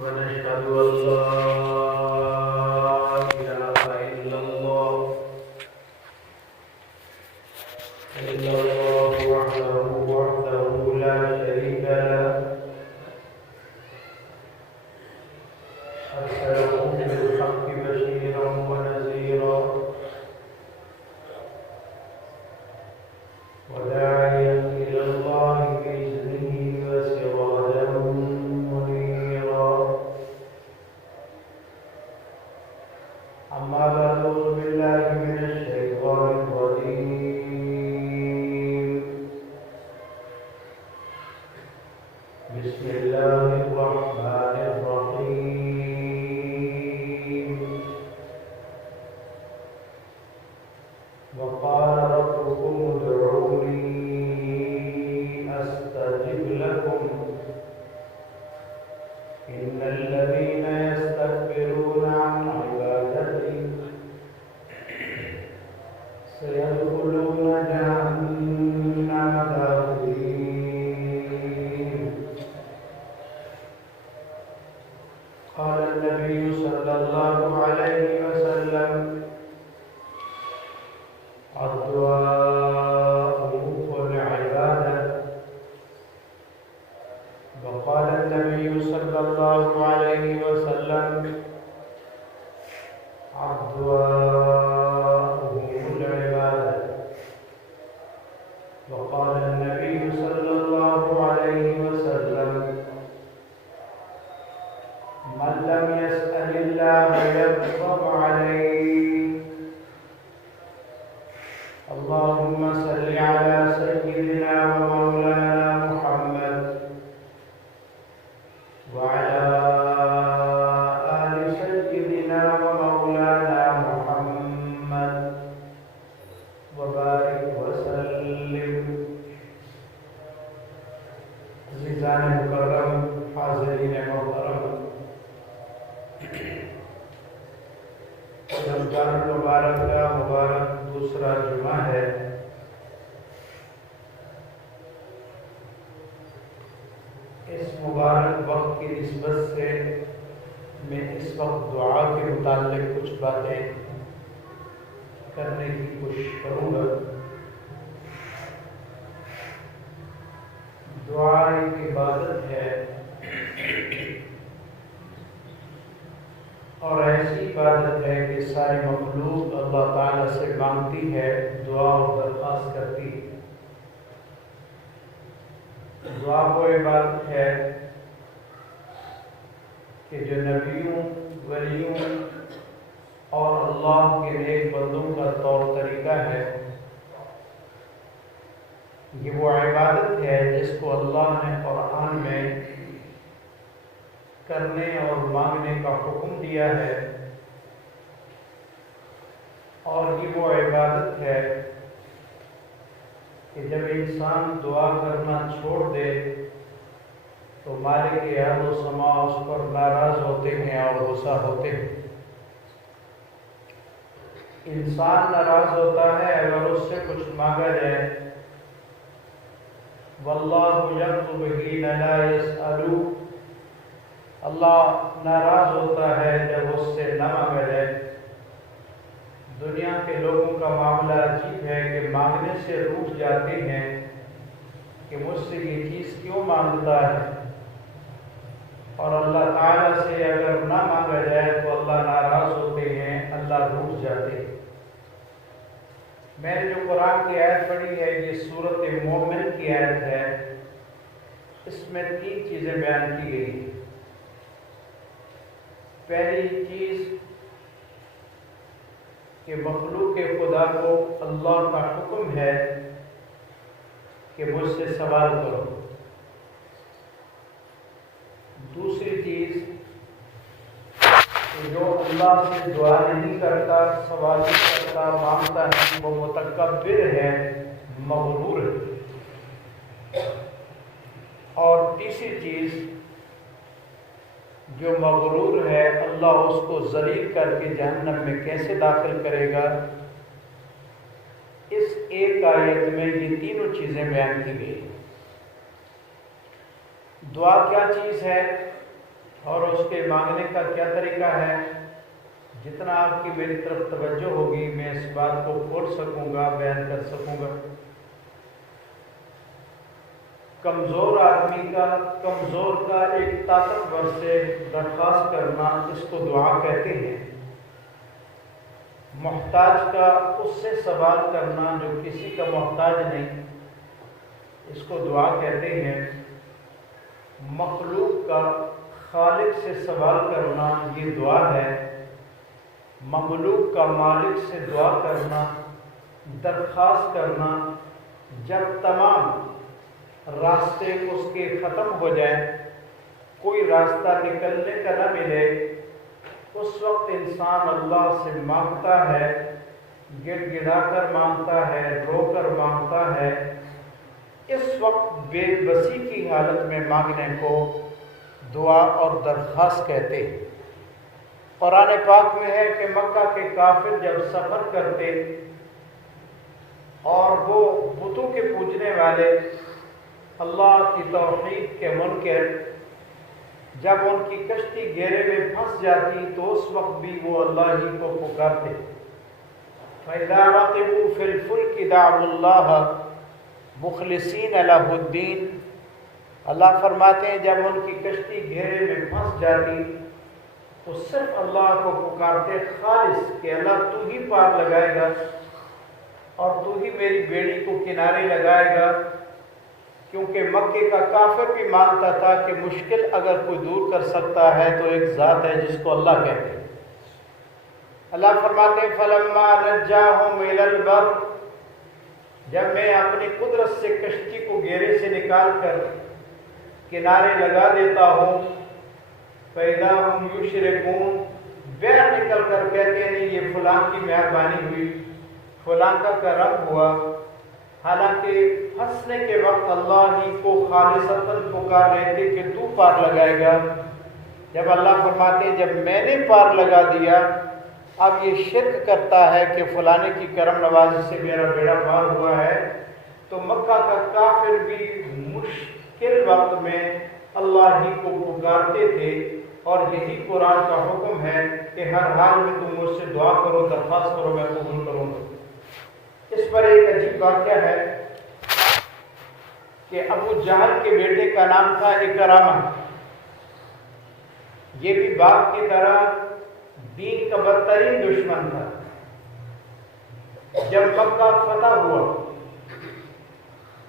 ونشهد أن لا إله إلا الله وحده لا شريك له أرسله بالحق بشيرا ونذيرا وداعيا إلى الله بإذنه وسراجا منيرا. أما بعد، أعوذ بالله من الشيطان الرجيم. بسم الله الرحمن الرحيم. وقال ربكم ادعوني أستجب لكم إن الذين يستكبرون عن عبادتي سيدخلون جهنم داخرين. قال النبي صلى الله عليه وسلم: الدعاء مخ العبادة. وقال النبي صلى الله عليه وسلم: الدعاء مخ العبادة. وقال النبي صلى الله عليه وسلم: من لم يسأل الله يغضب عليه. اللهم صل على سيدنا ومولانا محمد وعلى آل سيدنا ومولانا محمد وبارك وسلم. عزیزان مکرم، حاضرین محترم، رمضان المبارک کا مبارک دوسرا جمعہ ہے. اس مبارک وقت کی نسبت سے میں اس وقت دعا کے متعلق کچھ باتیں کرنے کی کوشش کروں گا. دعا ایک عبادت ہے اور ایسی عبادت ہے کہ ساری مخلوق اللہ تعالیٰ سے مانگتی ہے، دعا اور درخواست کرتی ہے. دعا وہ عبادت ہے کہ جو نبیوں، ولیوں اور اللہ کے نیک بندوں کا طور طریقہ ہے. یہ وہ عبادت ہے جس کو اللہ نے قرآن میں کرنے اور مانگنے کا حکم دیا ہے، اور یہ وہ عبادت ہے کہ جب انسان دعا کرنا چھوڑ دے تو مالک ارض و سما اس پر ناراض ہوتے ہیں اور غصہ ہوتے ہیں. انسان ناراض ہوتا ہے اگر اس سے کچھ مانگا جائے. واللہ یغضب حین لا یسأل. اللہ ناراض ہوتا ہے جب اس سے نہ مانگا جائے. دنیا کے لوگوں کا معاملہ عجیب ہے کہ مانگنے سے روٹھ جاتے ہیں کہ مجھ سے یہ چیز کیوں مانگتا ہے، اور اللہ تعالیٰ سے اگر نہ مانگا جائے تو اللہ ناراض ہوتے ہیں، اللہ روٹھ جاتے ہیں. میں نے جو قرآن کی آیت پڑھی ہے یہ سورۃ مومن کی آیت ہے. اس میں 3 چیزیں بیان کی گئی ہیں. پہلی چیز کہ مخلوق خدا کو اللہ کا حکم ہے کہ مجھ سے سوال کرو. دوسری چیز کہ جو اللہ سے دعا نہیں کرتا، سوال نہیں کرتا، مانگتا نہیں، وہ متکبر ہے، مغرور ہے. اور تیسری چیز، جو مغرور ہے اللہ اس کو ذلیل کر کے جہنم میں کیسے داخل کرے گا. اس ایک آیت میں یہ تینوں چیزیں بیان کی گئی. دعا کیا چیز ہے؟ اور اس کے مانگنے کا کیا طریقہ ہے، جتنا آپ کی میری طرف توجہ ہوگی میں اس بات کو کھول سکوں گا، بیان کر سکوں گا۔ کمزور آدمی کا، کمزور کا ایک طاقتور سے درخواست کرنا، اس کو دعا کہتے ہیں۔ محتاج کا اس سے سوال کرنا جو کسی کا محتاج نہیں، اس کو دعا کہتے ہیں۔ مخلوق کا خالق سے سوال کرنا یہ دعا ہے۔ مخلوق کا مالک سے دعا کرنا، درخواست کرنا، جب تمام راستے اس کے ختم ہو جائیں، کوئی راستہ نکلنے کا نہ ملے، اس وقت انسان اللہ سے مانگتا ہے، گڑ گڑا کر مانگتا ہے، رو کر مانگتا ہے۔ اس وقت بے بسی کی حالت میں مانگنے کو دعا اور درخواست کہتے ہیں۔ قرآن پاک میں ہے کہ مکہ کے کافر جب سفر کرتے اور وہ بتوں کے پوجنے والے، اللہ کی توحید کے منکر، جب ان کی کشتی گھیرے میں پھنس جاتی تو اس وقت بھی وہ اللہ ہی کو پکارتے۔ فَإِذَا رَقِبُوا فِي الْفُلْكِ دَعْوُا اللَّهَ مُخْلِصِينَ لَهُ الدِّينَ۔ اللہ فرماتے ہیں جب ان کی کشتی گھیرے میں پھنس جاتی تو صرف اللہ کو پکارتے خالص کہ اللہ تو ہی پار لگائے گا اور تو ہی میری بیڑی کو کنارے لگائے گا، کیونکہ مکے کا کافر بھی مانتا تھا کہ مشکل اگر کوئی دور کر سکتا ہے تو ایک ذات ہے جس کو اللہ کہتے ہیں۔ اللہ فرماتے ہیں فَلَمَّا نَجَّاهُمْ إِلَى الْبَرِّ، جب میں اپنی قدرت سے کشتی کو گھیرے سے نکال کر کنارے لگا دیتا ہوں، فَإِذَا هُمْ يُشْرِكُونَ، بیر نکل کر کہتے ہیں یہ فلاں کی مہربانی ہوئی، فلاں کا کرم ہوا، حالانکہ پھنسنے کے وقت اللہ ہی کو خالصتاً پکار رہے تھے کہ تو پار لگائے گا۔ جب اللہ فرماتے ہیں جب میں نے پار لگا دیا، اب یہ شرک کرتا ہے کہ فلانے کی کرم نوازی سے میرا بیڑا پار ہوا ہے، تو مکہ کا کافر بھی مشکل وقت میں اللہ ہی کو پکارتے تھے، اور یہی قرآن کا حکم ہے کہ ہر حال میں تم مجھ سے دعا کرو، درخواست کرو، میں قبول کروں گا۔ اس پر ایک عجیب واقعہ ہے کہ ابو جہل کے بیٹے کا نام تھا اکرامہ۔ یہ بھی باپ کی طرح دین کا بدترین دشمن تھا۔ جب مکہ فتح ہوا،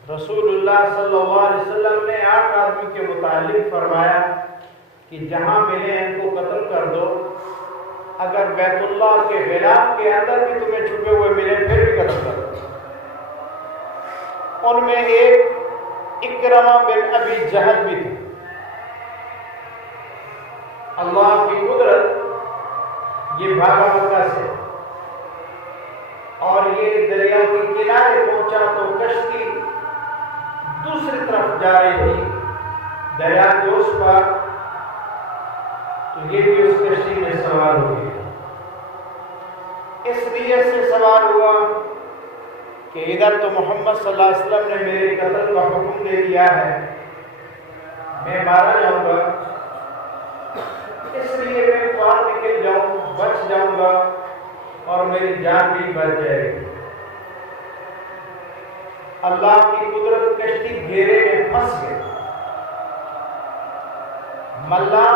رسول اللہ صلی اللہ علیہ وسلم نے 8 آدمی کے متعلق فرمایا کہ جہاں ملے ان کو قتل کر دو، اگر بیت اللہ کے غلاف کے اندر بھی تمہیں چھپے ہوئے ملے پھر بھی قتل کر دو۔ ان میں ایک اکرمہ بن ابی جہل بھی تھا۔ اللہ کی قدرت، یہ بھاگا مکہ سے اور یہ دریا کے کنارے پہنچا تو کشتی دوسری طرف جا رہی تھی دریا کے اس پر، تو یہ بھی اس کشتی میں سوار ہو گیا۔ اس نیت سے سوار ہوا کہ ادھر تو محمد صلی اللہ علیہ وسلم نے میرے قتل کا حکم دے دیا ہے، میں مارا جاؤں گا، اس لیے میں پار نکل جاؤں، بچ جاؤں گا اور میری جان بھی بچ جائے گی۔ اللہ کی قدرت، کشتی گھیرے میں پھنس گئی۔ ملا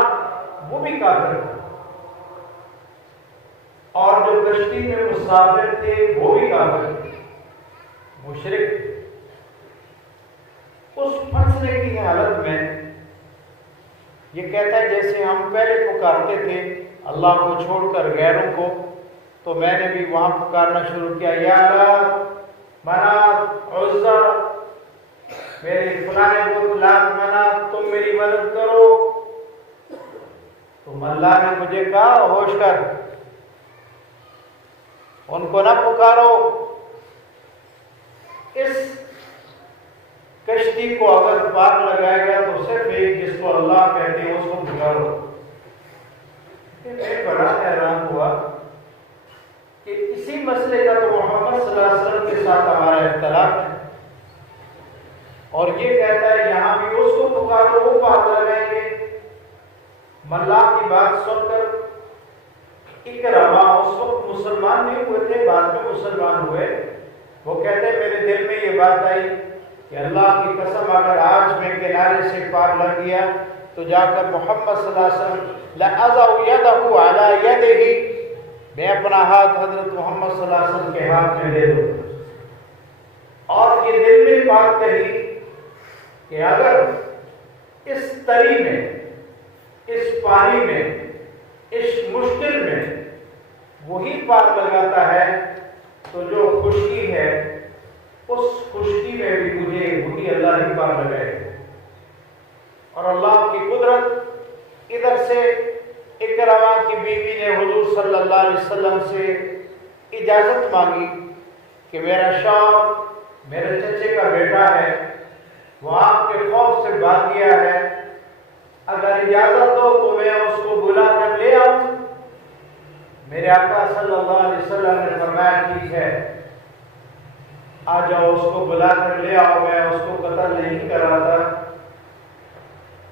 وہ بھی کافر تھا اور جو کشتی میں مسافر تھے وہ بھی کافر تھے، مشرک۔ اس پھنسنے کی حالت میں یہ کہتا ہے جیسے ہم پہلے پکارتے تھے اللہ کو چھوڑ کر غیروں کو، تو میں نے بھی وہاں پکارنا شروع کیا، یا اللہ، منات، عزا، میری فلانے کو لات منات، تم میری مدد کرو۔ تو اللہ نے مجھے کہا ہوش کر، ان کو نہ پکارو، اس کشتی کو اگر پار لگائے گا تو صرف ایک جس کو اللہ کہتے ہیں اس کو پکارو۔ میں بڑا حیران ہوا کہ اسی مسئلے کا تو محمد صلی اللہ علیہ وسلم کے ساتھ ہمارا اختلاف ہے، اور یہ کہتا ہے یہاں بھی اس کو پکارو وہ پار لگائیں گے۔ ملا کی بات سن کر اکرما اس وقت مسلمان نہیں ہوئے تھے، بعد میں مسلمان ہوئے، وہ کہتے میرے دل میں یہ بات آئی کہ اللہ کی قسم اگر آج میں کنارے سے پار لگ گیا تو جا کر محمد صلی اللہ علیہ وسلم لَأَضَعُ يَدَهُ عَلَى يَدِهِ، میں اپنا ہاتھ حضرت محمد صلی اللہ علیہ وسلم کے ہاتھ میں دے دوں، اور یہ دل میں بات کہی کہ اگر اس تری میں، اس پانی میں، اس مشکل میں وہی پار لگاتا ہے تو جو خشکی ہے اس خشکی میں بھی مجھے وہی اللہ ہی پار لگائے۔ اور اللہ کی قدرت، ادھر سے اکرما کی بیوی نے حضور صلی اللہ علیہ وسلم سے اجازت مانگی کہ میرا شوہر میرے چچے کا بیٹا ہے، وہ آپ کے خوف سے بھاگ گیا ہے، اگر اجازت دو تو میں اس کو بلا کر لے آؤں۔ میرے آقا صلی اللہ علیہ وسلم نے فرمایا ٹھیک ہے، آ جاؤ، اس کو بلا کر لے آؤ، میں اس کو قتل نہیں کر رہا تھا۔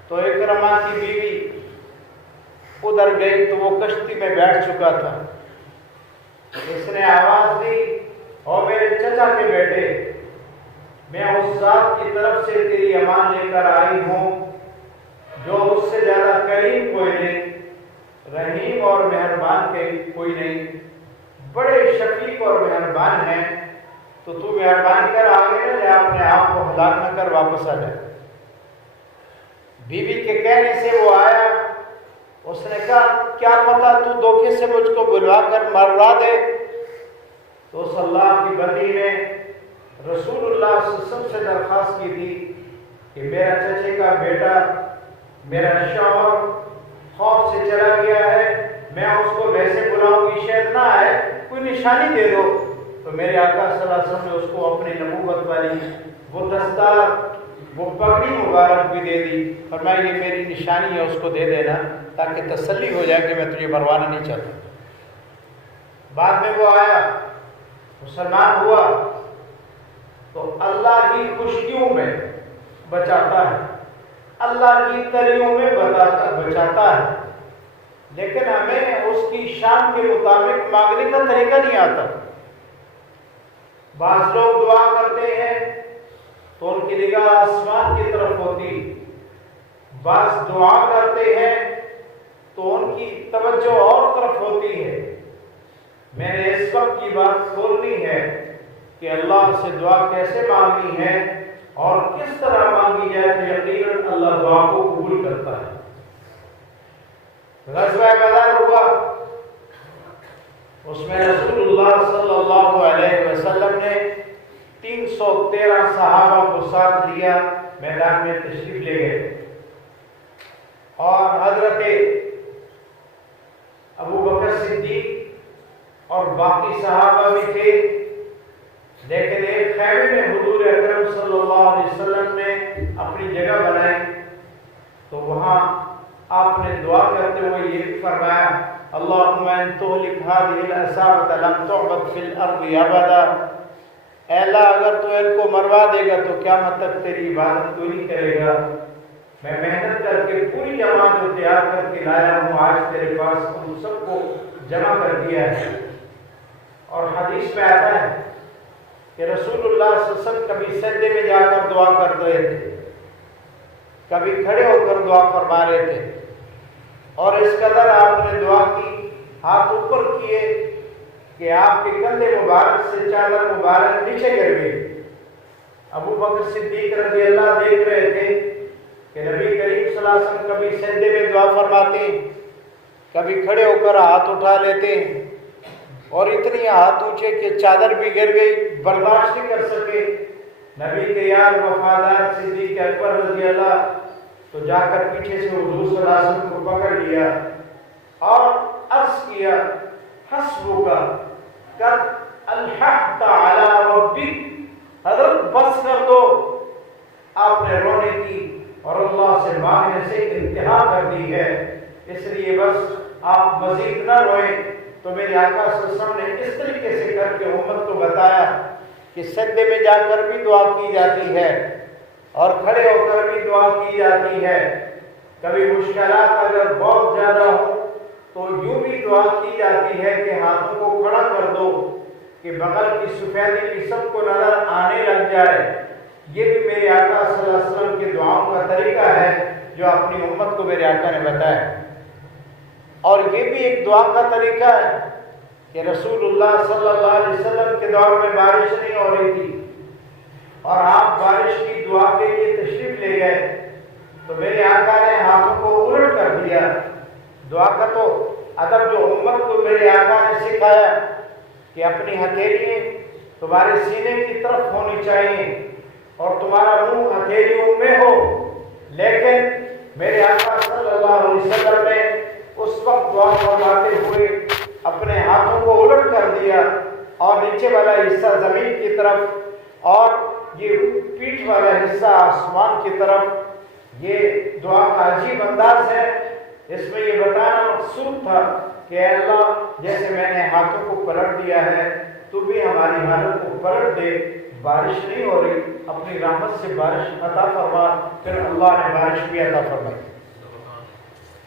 تو اکرما کی بیوی ادھر گئی تو وہ کشتی میں بیٹھ چکا تھا، اس نے آواز دی، اور میرے چچا کے بیٹے، میں اس ذات کی طرف سے تیری امان لے کر آئی ہوں جو اس سے زیادہ کریم کوئی نہیں، رحیم اور مہربان کوئی نہیں، بڑے شفیق اور مہربان ہیں، تو مہربانی کر آگے نہ جا، اپنے آپ کو ہلاک نہ کر، واپس آ جائے۔ بیوی کے کہنے سے وہ آیا، اس نے کہا کیا پتا تو دھوکے سے مجھ کو بلوا کر مروا دے۔ تو اس اللہ کی بندی نے رسول اللہ صلی اللہ علیہ وسلم سے درخواست کی تھی کہ میرا چچے کا بیٹا، میرا شوہر خوف سے چلا گیا ہے، میں اس کو ویسے بلاؤں گی شاید نہ آئے، کوئی نشانی دے دو۔ تو میرے آقا صلی اللہ علیہ وسلم نے اس کو اپنی نبوت والی وہ دستار، وہ پگڑی مبارک بھی دے دی، فرمایا یہ میری نشانی ہے، اس کو دے دینا تاکہ تسلی ہو جائے کہ میں تجھے مروانا نہیں چاہتا۔ بعد میں وہ آیا، مسلمان ہوا، تو اللہ ہی خشکیوں میں بچاتا ہے، اللہ کی تریوں میں بچاتا ہے، لیکن ہمیں اس کی شان کے مطابق مانگنے کا طریقہ نہیں آتا۔ بعض لوگ دعا کرتے ہیں تو ان کی نگاہ آسمان کی طرف ہوتی، بعض دعا کرتے ہیں تو ان کی توجہ اور طرف ہوتی ہے۔ میں نے اس وقت کی بات کھولنی ہے کہ اللہ سے دعا کیسے مانگنی ہے اور کس طرح مانگی جائے تو یقیناً اللہ دعا کو قبول کرتا ہے۔ غزوہ بدر ہوا، اس میں رسول اللہ صلی اللہ علیہ وسلم نے 313 صحابہ کو ساتھ لیا، میدان میں تشریف لے گئے، اور حضرت ابو بکر صدیق اور باقی صحابہ بھی تھے، لیکن ایک خیمے میں حضور اکرم صلی اللہ علیہ وسلم نے اپنی جگہ بنائی، تو وہاں آپ نے دعا کرتے ہوئے یہ فرمایا اللہم ان تہلک ہذہ العصابۃ لم تعبد فی الارض ابدا، اے اللہ اگر تو ان کو مروا دے گا تو قیامت تک تیری عبادت کوئی نہیں کرے گا۔ میں محنت کر کے پوری جماعت کو تیار کر کے لایا ہوں، آج تیرے پاس ان سب کو جمع کر دیا ہے۔ اور حدیث میں آتا ہے کہ رسول اللہ صلی اللہ علیہ وسلم کبھی سجدے میں جا کر دعا کر رہے تھے، کبھی کھڑے ہو کر دعا فرما رہے تھے، اور اس قدر آپ نے دعا کی، ہاتھ اوپر کیے کہ آپ کے کندھے مبارک سے چادر مبارک نیچے گر گئی۔ ابو بکر صدیق رضی اللہ دیکھ رہے تھے کہ نبی کریم صلی اللہ علیہ وسلم کبھی سجدے میں دعا فرماتے ہیں، کبھی کھڑے ہو کر ہاتھ اٹھا لیتے ہیں، اور اتنی ہاتھ اونچے کہ چادر بھی گر گئی، برداشت نہیں کر سکے۔ نبی کے یار وفادار صدیق اکبر رضی اللہ تو جا کر پیچھے سے حضور صلی اللہ علیہ وسلم کو پکڑ لیا اور عرض کیا حسبک قد الحقت علی ربک، حضرت بس کر دو، آپ نے رونے کی اور اللہ سے مانگنے سے انتہا کر دی ہے، اس لیے بس آپ مزید نہ روئیں۔ تو میرے آقا صلی اللہ علیہ وسلم نے اس طریقے سے کر کے امت کو بتایا کہ سجدے میں جا کر بھی دعا کی جاتی ہے اور کھڑے ہو کر بھی دعا کی جاتی ہے۔ کبھی مشکلات اگر بہت زیادہ ہو تو یوں بھی دعا کی جاتی ہے کہ ہاتھوں کو کھڑا کر دو کہ بغل کی سفیدی بھی سب کو نظر آنے لگ جائے۔ یہ بھی میرے آقا صلی اللہ علیہ وسلم کی دعاؤں کا طریقہ ہے جو اپنی امت کو میرے آقا نے بتایا۔ اور یہ بھی ایک دعا کا طریقہ ہے کہ رسول اللہ صلی اللہ علیہ وسلم کے دور میں بارش نہیں ہو رہی تھی اور آپ بارش کی دعا کے لیے تشریف لے گئے تو میرے آقا نے ہاتھوں کو الٹ کر دیا۔ دعا کا تو ادب جو امت کو میرے آقا نے سکھایا کہ اپنی ہتھیلیاں تمہارے سینے کی طرف ہونی چاہیے اور تمہارا منہ ہتھیلیوں میں ہو، لیکن میرے آقا صلی اللہ علیہ وسلم نے اس وقت دعا فرماتے ہوئے اپنے ہاتھوں کو الٹ کر دیا اور نیچے والا حصہ زمین کی طرف اور یہ پیٹھ والا حصہ آسمان کی طرف۔ یہ دعا کا عجیب انداز ہے، اس میں یہ بتانا مقصود تھا کہ اے اللہ جیسے میں نے ہاتھوں کو پلٹ دیا ہے تو بھی ہماری حالت کو پلٹ دے، بارش نہیں ہو رہی، اپنی رحمت سے بارش عطا فرما۔ پھر اللہ نے بارش بھی عطا فرمائی۔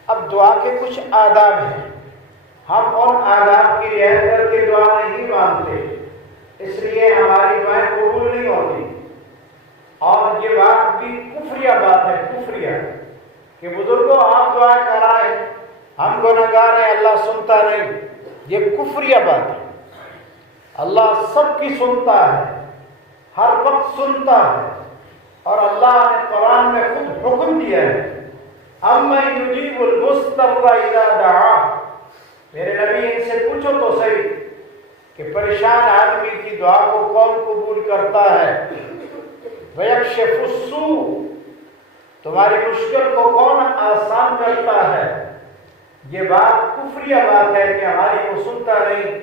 اب دعا کے کچھ آداب ہیں، ہم ان آداب کی رعایت کر کے دعا نہیں مانگتے، اس لیے ہماری دعائیں قبول نہیں ہوتی۔ اور یہ بات بھی کفریہ بات ہے، کفریہ کہ بزرگوں آپ دعائیں کرائیں، ہم گنہگار ہیں اللہ سنتا نہیں، یہ کفریہ بات ہے۔ اللہ سب کی سنتا ہے، ہر وقت سنتا ہے، اور اللہ نے قرآن میں خود حکم دیا ہے اَمَّن يُجِيبُ الْمُضْطَرَّ إِذَا دَعَاهُ۔ میرے نبی ان سے پوچھو تو صحیح کہ پریشان آدمی کی دعا کو کون قبول کرتا ہے؟ وَيَكْشِفُ السُّوءَ، تمہاری مشکل کو کون آسان کرتا ہے؟ یہ بات کفریہ بات ہے کہ ہماری کو سنتا نہیں۔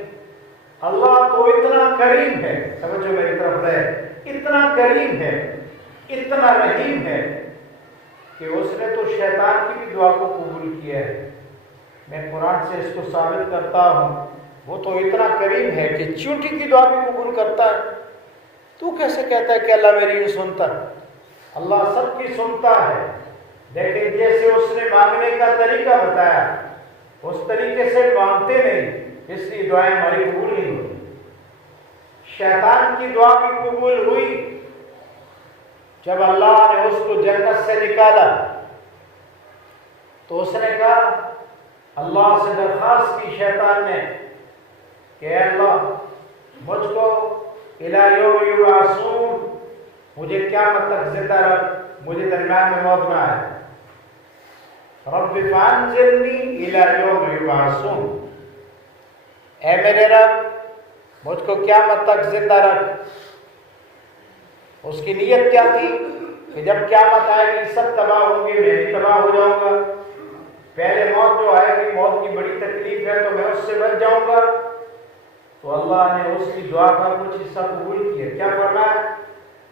اللہ تو اتنا کریم ہے، سمجھو میری طرف رہے، اتنا کریم ہے، اتنا رحیم ہے کہ اس نے تو شیطان کی بھی دعا کو قبول کیا ہے۔ میں قرآن سے اس کو ثابت کرتا ہوں، وہ تو اتنا کریم ہے کہ چیونٹی کی دعا بھی قبول کرتا ہے۔ تو کیسے کہتا ہے کہ اللہ میری نہیں سنتا؟ اللہ سب کی سنتا ہے، لیکن جیسے اس نے مانگنے کا طریقہ بتایا اس طریقے سے مانگتے نہیں، اس لیے دعائیں ہماری قبول نہیں ہوئی۔ شیطان کی دعا بھی قبول ہوئی جب اللہ نے اس کو جنت سے نکالا تو اس نے کہا، اللہ سے درخواست کی شیطان نے کہ اے اللہ مجھ کو الی یوم یبعثون، مجھے قیامت تک زندہ رکھ، مجھے درمیان میں موت نہ آئے۔ رب فانظرنی الی یوم یبعثون، اے میرے رب مجھ کو قیامت تک زندہ رکھ۔ اس کی نیت کیا تھی کہ جب قیامت آئے گی سب تباہ ہوں گے، میں بھی تباہ ہو جاؤں گا، پہلے موت جو آئے گی موت کی بڑی تکلیف ہے تو میں اس سے بچ جاؤں گا۔ تو اللہ نے اس کی دعا کا کچھ حصہ قبول کیا۔ کیا فرمایا؟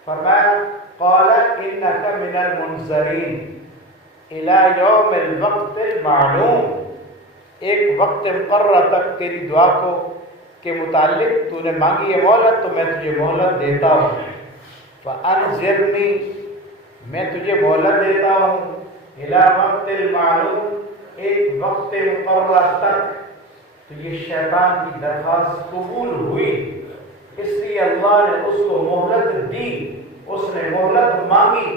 فرمایا قال انک من المنظرین الی یوم الوقت المعلوم، ایک وقت مقررہ تک تیری دعا کو کے متعلق تو نے مانگی ہے مہلت تو میں تجھے مہلت دیتا ہوں۔ فانظرنی، میں تجھے مہلت دیتا ہوں، الی وقت المعلوم، ایک وقت مقررہ تک۔ تو یہ شیطان کی درخواست قبول ہوئی، اس لیے اللہ نے اس کو مہلت دی، اس نے مہلت مانگی۔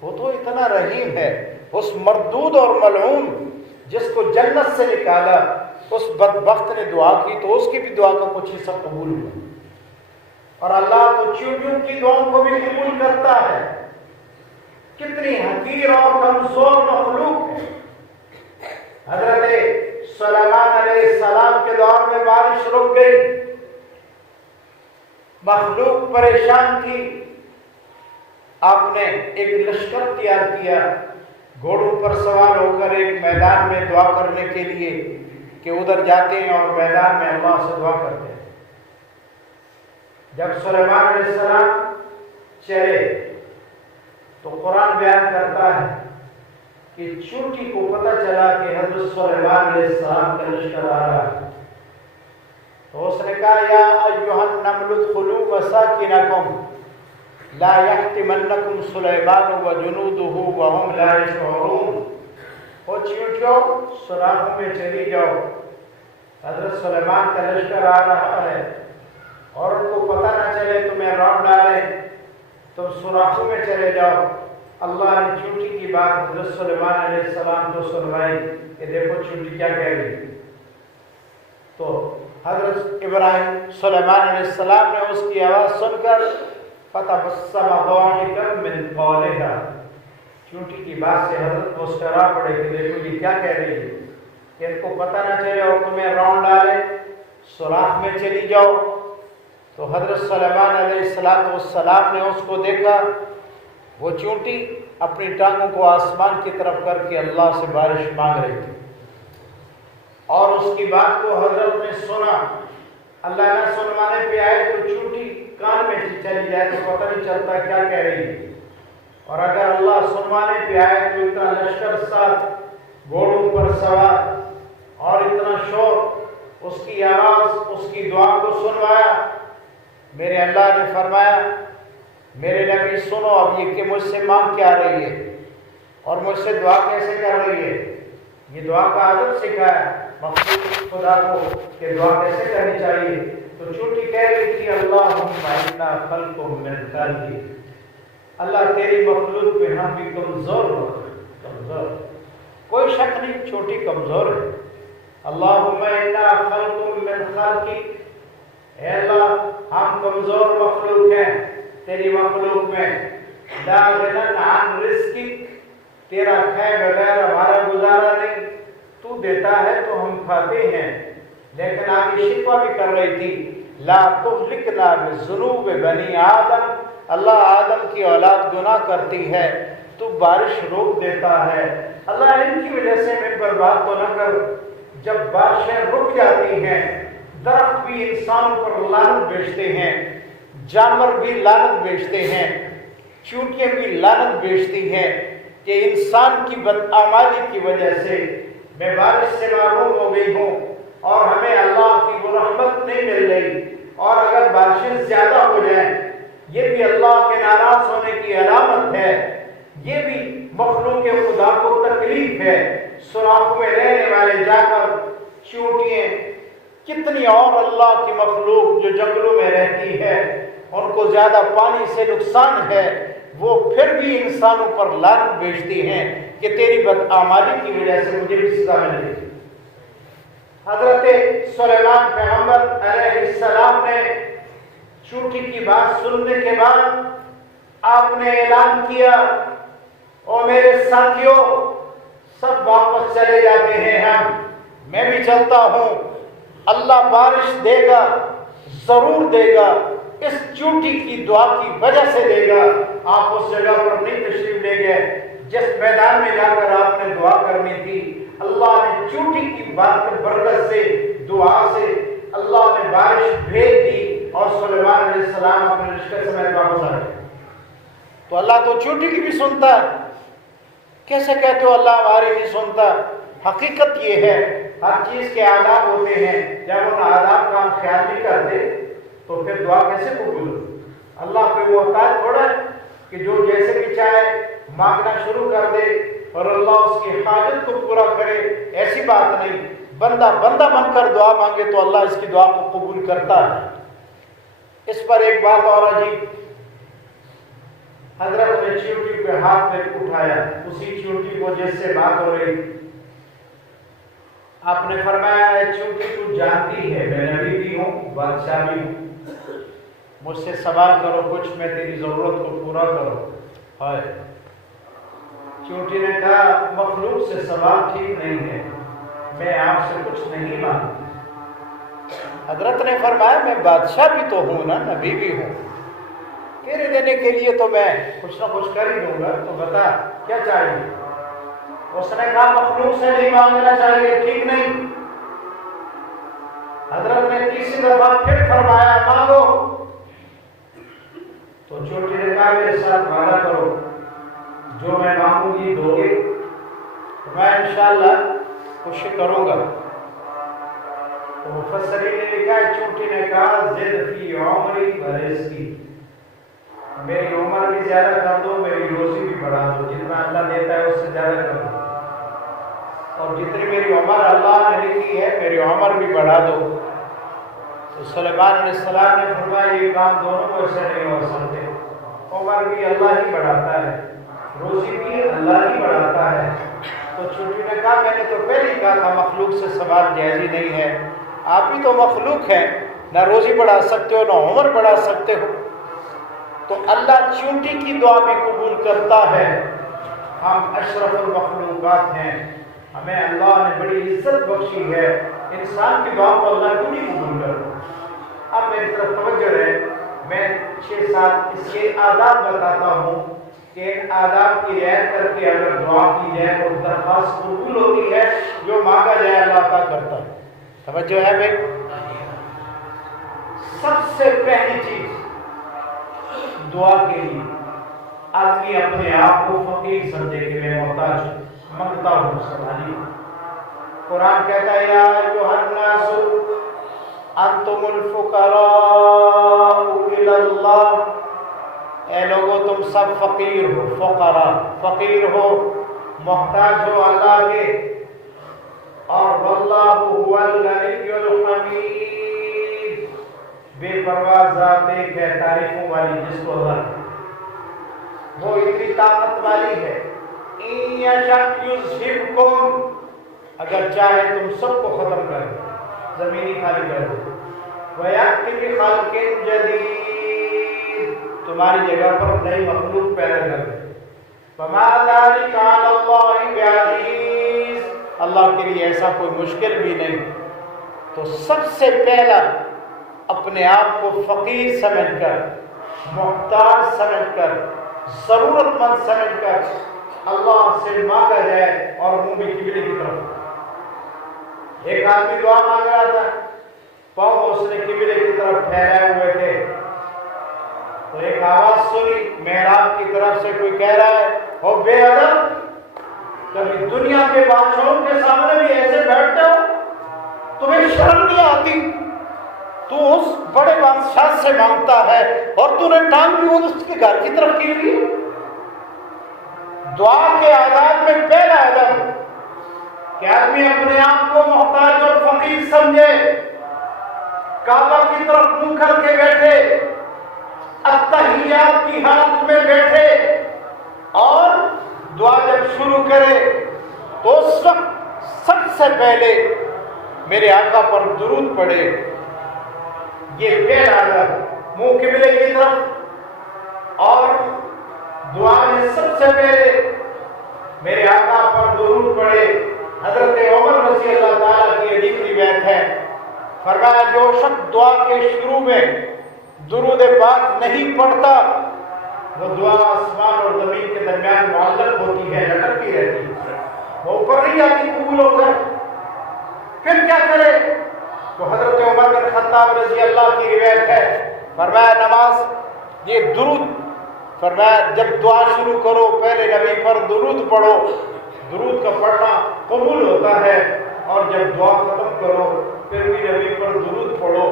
وہ تو اتنا رحیم ہے، اس مردود اور ملعون جس کو جنت سے نکالا اس بدبخت نے دعا کی تو اس کی بھی دعا کا کچھ حصہ قبول ہوا۔ اور اللہ تو چیونٹیوں کی دعاؤں کو بھی قبول کرتا ہے۔ کتنی حقیر اور کمزور مخلوق ہے۔ حضرت سلیمان علیہ السلام کے دور میں بارش رک گئی، مخلوق پریشان تھی، آپ نے ایک لشکر تیار کیا، گھوڑوں پر سوار ہو کر ایک میدان میں دعا کرنے کے لیے کہ ادھر جاتے ہیں اور میدان میں اللہ سے دعا کرتے ہیں۔ جب سلیمان علیہ السلام چلے تو قرآن بیان کرتا ہے کہ چونٹی کو پتہ چلا کہ حضرت سلیمان علیہ السلام کا لشکر آ رہا ہے، تو اس نے کہا یا ایھا النمل ادخلوا مساکنکم لا یحطمنکم سلیمان وجنودہ وهم لا یشعرون، جاؤ سوراخوں میں چلی جاؤ. حضرت سلیمان کا لشکر آ رہا ہے اور ان کو پتہ نہ چلے تمہیں رون ڈالیں، تم سوراخوں میں چلے جاؤ. اللہ نے چونٹی کی بات حضرت سلیمان علیہ السلام کو سنوائی کہ دیکھو چونٹی کیا کہہ رہی ہے. تو حضرت ابراہیم سلیمان علیہ السلام نے اس کی آواز سن کر فتبسم ضاحكا من قولها، چونٹی کی بات سے حضرت مسکرا پڑے کہ دیکھو یہ کیا کہہ رہی ہے کہ ان کو پتہ نہ چلے اور تمہیں راؤنڈ ڈالے، سوراخ میں چلی جاؤ. تو حضرت سلیمان علیہ السلام نے اس کو دیکھا، وہ چونٹی اپنی ٹانگوں کو آسمان کی طرف کر کے اللہ سے بارش مانگ رہی تھی، اور اس کی بات کو حضرت نے سنا. اللہ نہ سنوانے پہ آئے تو چونٹی کان میں چلی جائے تو پتہ نہیں چلتا کیا کہہ رہی ہے، اور اگر اللہ سنوانے پہ آئے تو اتنا لشکر ساتھ گھوڑوں پر سوار اور اتنا شور، اس کی آواز اس کی دعا کو سنوایا. میرے اللہ نے فرمایا میرے نبی سنو اب یہ کہ مجھ سے مانگ کیا رہی ہے اور مجھ سے دعا کیسے کر رہی ہے. یہ دعا کا ادب سکھایا مخلوق خدا کو کہ دعا کیسے کرنی چاہیے. تو چونٹی کہہ رہی تھی اللہم انا خلق من خلقی، اللہ تیری مخلوق پہ ہم بھی کمزور کوئی شک نہیں چھوٹی کمزور ہے. اللہم انا خلق من خلقی، اے اللہ ہم کمزور مخلوق ہیں تیری مخلوق میں. لا غنى عن رزقک، تیرا کھائے بغیر ہمارا گزارا نہیں، تو دیتا ہے تو ہم کھاتے ہیں. لیکن آگے شکوہ بھی کر رہی تھی لا تہلکنا بذنوب بنی آدم، اللہ آدم کی اولاد گناہ کرتی ہے تو بارش روک دیتا ہے، اللہ ان کی وجہ سے میں برباد تو نہ کر. جب بارشیں رک جاتی ہیں، درخت بھی انسانوں پر لعنت بھیجتے ہیں، جانور بھی لعنت بھیجتے ہیں، چونٹیاں بھی لعنت بھیجتی ہیں کہ انسان کی بدعمالی کی وجہ سے میں بارش سے محروم ہو گئی ہوں اور ہمیں اللہ کی وہ رحمت نہیں مل رہی. اور اگر بارشیں زیادہ ہو جائیں یہ بھی اللہ کے ناراض ہونے کی علامت ہے، یہ بھی مخلوق خدا کو تکلیف ہے. سوراخوں میں رہنے والے جانور، چونٹیاں، کتنی اور اللہ کی مخلوق جو جنگلوں میں رہتی ہے ان کو زیادہ پانی سے نقصان ہے، وہ پھر بھی انسانوں پر لعنت بھیجتی ہیں کہ تیری بدعمالی کی وجہ سے مجھے بھی سزا ملے گی. حضرت سلیمان پیغمبر علیہ السلام نے چونٹی کی بات سننے کے بعد آپ نے اعلان کیا او میرے ساتھیوں سب واپس چلے جاتے ہیں، میں بھی چلتا ہوں. اللہ بارش دے گا، ضرور دے گا، اس چونٹی کی دعا کی وجہ سے دے گا. آپ اس جگہ پر نہیں تشریف لے گئے جس میدان میں جا کر آپ نے دعا کرنی تھی. اللہ نے چونٹی کی بات کی برکت سے، دعا سے اللہ نے بارش بھیج دی اور سلیمان علیہ السلام اپنے لشکر سمیت واپس آ گئے. تو اللہ تو چونٹی کی بھی سنتا ہے، کیسے کہتے ہو اللہ ہماری نہیں سنتا؟ حقیقت یہ ہے ہر چیز کے آداب ہوتے ہیں، جب ان آداب کا ہم خیال نہیں کرتے تو پھر دعا کیسے قبول ہو؟ اللہ پہ محتاج تھوڑا ہے کہ جو جیسے بھی چاہے مانگنا شروع کر دے اور اللہ اس کی حاجت کو پورا کرے، ایسی بات نہیں. بندہ بن کر دعا مانگے تو اللہ اس کی دعا کو قبول کرتا ہے. اس پر ایک بات اور عجیب، حضرت نے چونٹی پہ ہاتھ میں اٹھایا، اسی چونٹی کو جس سے بات ہو رہی. آپ نے فرمایا ہے چونٹی تو جانتی ہے میں نبی بھی ہوں بادشاہ بھی ہوں، مجھ سے سوال کرو کچھ، میں تیری ضرورت کو پورا کرو. ہائے، چونٹی نے کہا مخلوق سے سوال ٹھیک نہیں ہے، میں آپ سے کچھ نہیں مانگتا. حضرت نے فرمایا میں بادشاہ بھی تو ہوں نا، نبی بھی ہوں، تیرے دینے کے لیے تو میں کچھ نہ کچھ کر ہی دوں گا، تو بتا کیا چاہیے. اس نے کہا مخلوق سے نہیں مانگنا چاہیے، ٹھیک نہیں. حضرت نے تیسری دفعہ پھر فرمایا مانگو. تو چونٹی نے کہا میرے ساتھ وعدہ کرو جو میں مانگوں گی دو گے، میں انشاءاللہ کوشش کروں گا. تو مفسرین نے لکھا ہے چونٹی نے کہا زد فی عمری برزقی، میری عمر بھی زیادہ کر دو، میری روزی بھی بڑھا دو، جتنا اللہ دیتا ہے اس سے زیادہ کر دو. اور جتنی میری عمر اللہ نے لکھی ہے میری عمر بھی بڑھا دو۔ تو سلیمان علیہ السلام نے فرمایا یہ کام دونوں کو ایسے نہیں ہو سکتے، عمر بھی اللہ ہی بڑھاتا ہے، روزی بھی اللہ ہی بڑھاتا ہے۔ تو چھوٹی نے کہا میں نے تو پہلے ہی کہا تھا مخلوق سے سوال جائز ہی نہیں ہے، آپ بھی تو مخلوق ہیں، نہ روزی بڑھا سکتے ہو نہ عمر بڑھا سکتے ہو۔ تو اللہ چونٹی کی دعا بھی قبول کرتا ہے، ہم اشرف المخلوقات ہیں، ہمیں اللہ نے بڑی عزت بخشی ہے، انسان کی دعا کو اللہ کیوں نہیں قبول کرتا؟ اب میری طرف توجہ ہے، میں 6-7 اس کے آداب بتاتا ہوں کہ ان آداب کی رعایت کر کے اگر دعا کی جائے تو درخواست قبول ہوتی ہے، جو مانگا جائے اللہ عطا کرتا ہے۔ توجہ ہے بھائی؟ سب سے پہلی چیز دعا کے لیے آدمی اپنے آپ کو فقیر سمجھے کہ میں محتاج منگتا ہوں سمجھانی۔ قرآن کہتا ہے یا ایھا الناس انتم الفقراء الی اللہ، اے لوگو تم سب فقیر ہو، فقراء فقیر ہو، محتاج ہو اللہ کے، اور واللہ هو الغنی الحمید، بے پرواہ ذات ایک ہے تعریفوں والی جس کو اللہ وہ اتنی طاقت والی ہے۔ ان یشاء یذھبکم، اگر چاہے تم سب کو ختم کر دے، زمینی خالی کر دے، ویأتی بخلق جدید، تمہاری جگہ پر نئی مخلوق پیدا کر دے۔ فما ذلک علی اللہ بعزیز، اللہ کے لیے ایسا کوئی مشکل بھی نہیں۔ تو سب سے پہلا اپنے آپ کو فقیر سمجھ کر، محتاج سمجھ کر، ضرورت مند سمجھ کر اللہ سے مانگا جائے، اور منہ بھی قبلے کی طرف۔ ایک آدمی دعا مانگ رہا تھا، پاؤں اس نے قبلے کی طرف پھیلائے ہوئے تھے، تو ایک آواز سنی محراب کی طرف سے، کوئی کہہ رہا ہے او بے ادب، کبھی دنیا کے بادشاہوں کے سامنے بھی ایسے بیٹھتے ہو؟ تمہیں شرم نہیں آتی؟ تو اس بڑے بادشاہ سے مانگتا ہے اور تو نے ٹانگ بھی اس کے گھر کی طرف کی ہوئی۔ دعا کے آداب میں پہلا ادب کہ آدمی اپنے آپ کو محتاج اور فقیر سمجھے، کعبہ کی طرف منہ کر کے بیٹھے، التحیات کی حالت میں بیٹھے، اور دعا جب شروع کرے تو اس وقت سب سے پہلے میرے آقا پر درود پڑھے۔ یہ پہلا ادب، منہ قبلے کی طرف، اور دعا میں سب سے پہلے میرے آقا پر درود پڑھے۔ حضرت عمر رضی اللہ تعالیٰ کی حدیث روایت ہے، فرمایا جو شخص دعا کے شروع میں درود پاک نہیں پڑھتا وہ دعا آسمان اور زمین کے درمیان معلق ہوتی ہے، لٹکتی رہتی ہے، وہ اوپر نہیں آتی قبول ہو کر۔ پھر کیا کرے؟ تو حضرت عمر بن خطاب رضی اللہ کی روایت ہے، فرمایا نماز یہ درود، فرمایا جب دعا شروع کرو پہلے نبی پر درود پڑھو، درود کا پڑھنا قبول ہوتا ہے، اور جب دعا ختم کرو پھر بھی نبی پر درود پڑھو۔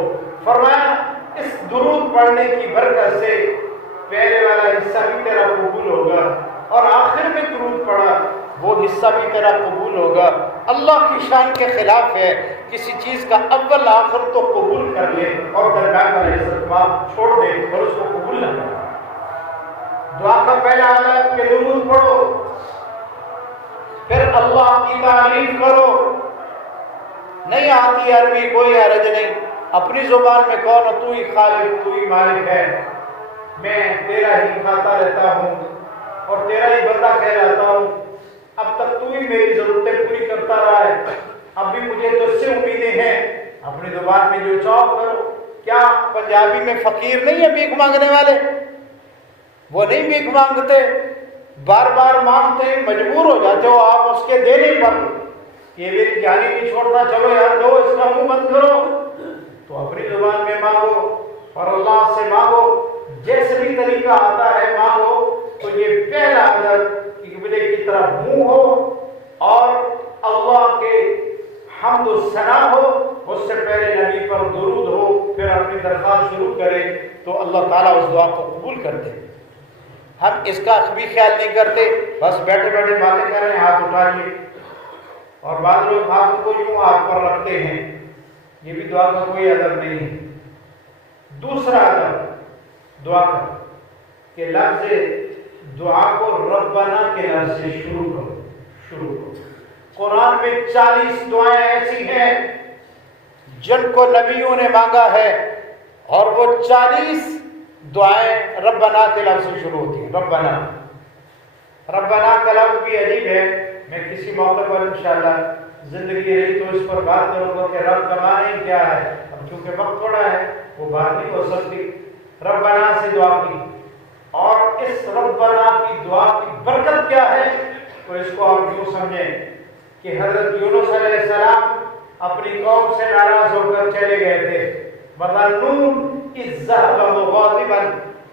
فرمایا اس درود پڑھنے کی برکت سے پہلے والا حصہ بھی تیرا قبول ہوگا، اور آخر میں درود پڑھا وہ حصہ بھی تیرا قبول ہوگا۔ اللہ کی شان کے خلاف ہے کسی چیز کا اول آخر تو قبول کر لے اور درمیان والا حصہ چھوڑ دے اور اس کو قبول نہ کرے۔ دعا کا پہلا آداب کہ درود پڑھو، پھر اللہ کی تعریف کرو۔ نہیں آتی عربی کوئی حرج نہیں، اپنی زبان میں کہو تو ہی خالق تو ہی مالک ہے، میں تیرا ہی کھاتا رہتا ہوں اور تیرا ہی بندہ کہلاتا ہوں، اب تک تو ہی میری ضرورتیں پوری کرتا رہا ہے، اب بھی مجھے تجھ سے امیدیں ہیں۔ اپنی زبان میں جو چاہو کرو۔ کیا پنجابی میں فقیر نہیں ہے بھیک مانگنے والے؟ وہ نہیں بھیک مانگتے، بار بار مانگتے ہیں، مجبور ہو جاتے ہو آپ اس کے دینے پر، یہ میری جانی نہیں چھوڑتا، چلو یار دو، اس کا منہ بند کرو۔ تو اپنی زبان میں مانگو اور اللہ سے مانگو، جیسے بھی طریقہ آتا ہے مانگو۔ تو یہ پہلا ادب قبلے کی طرف منہ ہو اور اللہ کے حمد و ثنا ہو، اس سے پہلے نبی پر درود ہو، پھر اپنی درخواست شروع کرے تو اللہ تعالیٰ اس دعا کو قبول کرتے۔ ہم اس کا بھی خیال نہیں کرتے، بس بیٹھے بیٹھے باتیں کر رہے ہیں، ہاتھ اٹھا لیے، اور بعض لوگ ہاتھ کو یوں ہاتھ پر رکھتے ہیں، یہ بھی دعا کا کوئی ادب نہیں ہے۔ دوسرا ادب دعا کا کہ لفظ دعا کو ربنا کے لفظ سے شروع کرو۔ قرآن میں 40 دعائیں ایسی ہیں جن کو نبیوں نے مانگا ہے، اور وہ 40 دعائیں ربنا کے لفظ سے شروع ہوتی ہیں۔ ربنا کا لفظ بھی عجیب ہے، میں کسی موقع پر انشاءاللہ زندگی رہی تو اس پر بات کروں گا کہ رب کا معنی کیا ہے۔ اب چونکہ وقت تھوڑا ہے وہ بات نہیں ہو سکتی۔ ربنا سے دعا کی، اور اس ربنا کی دعا کی برکت کیا ہے، تو اس کو آپ یوں سمجھیں کہ حضرت یونس علیہ السلام اپنی قوم سے ناراض ہو کر چلے گئے تھے۔ وَظَنُّونَ إِذْ ذَهَبَ مُغَاضِبًا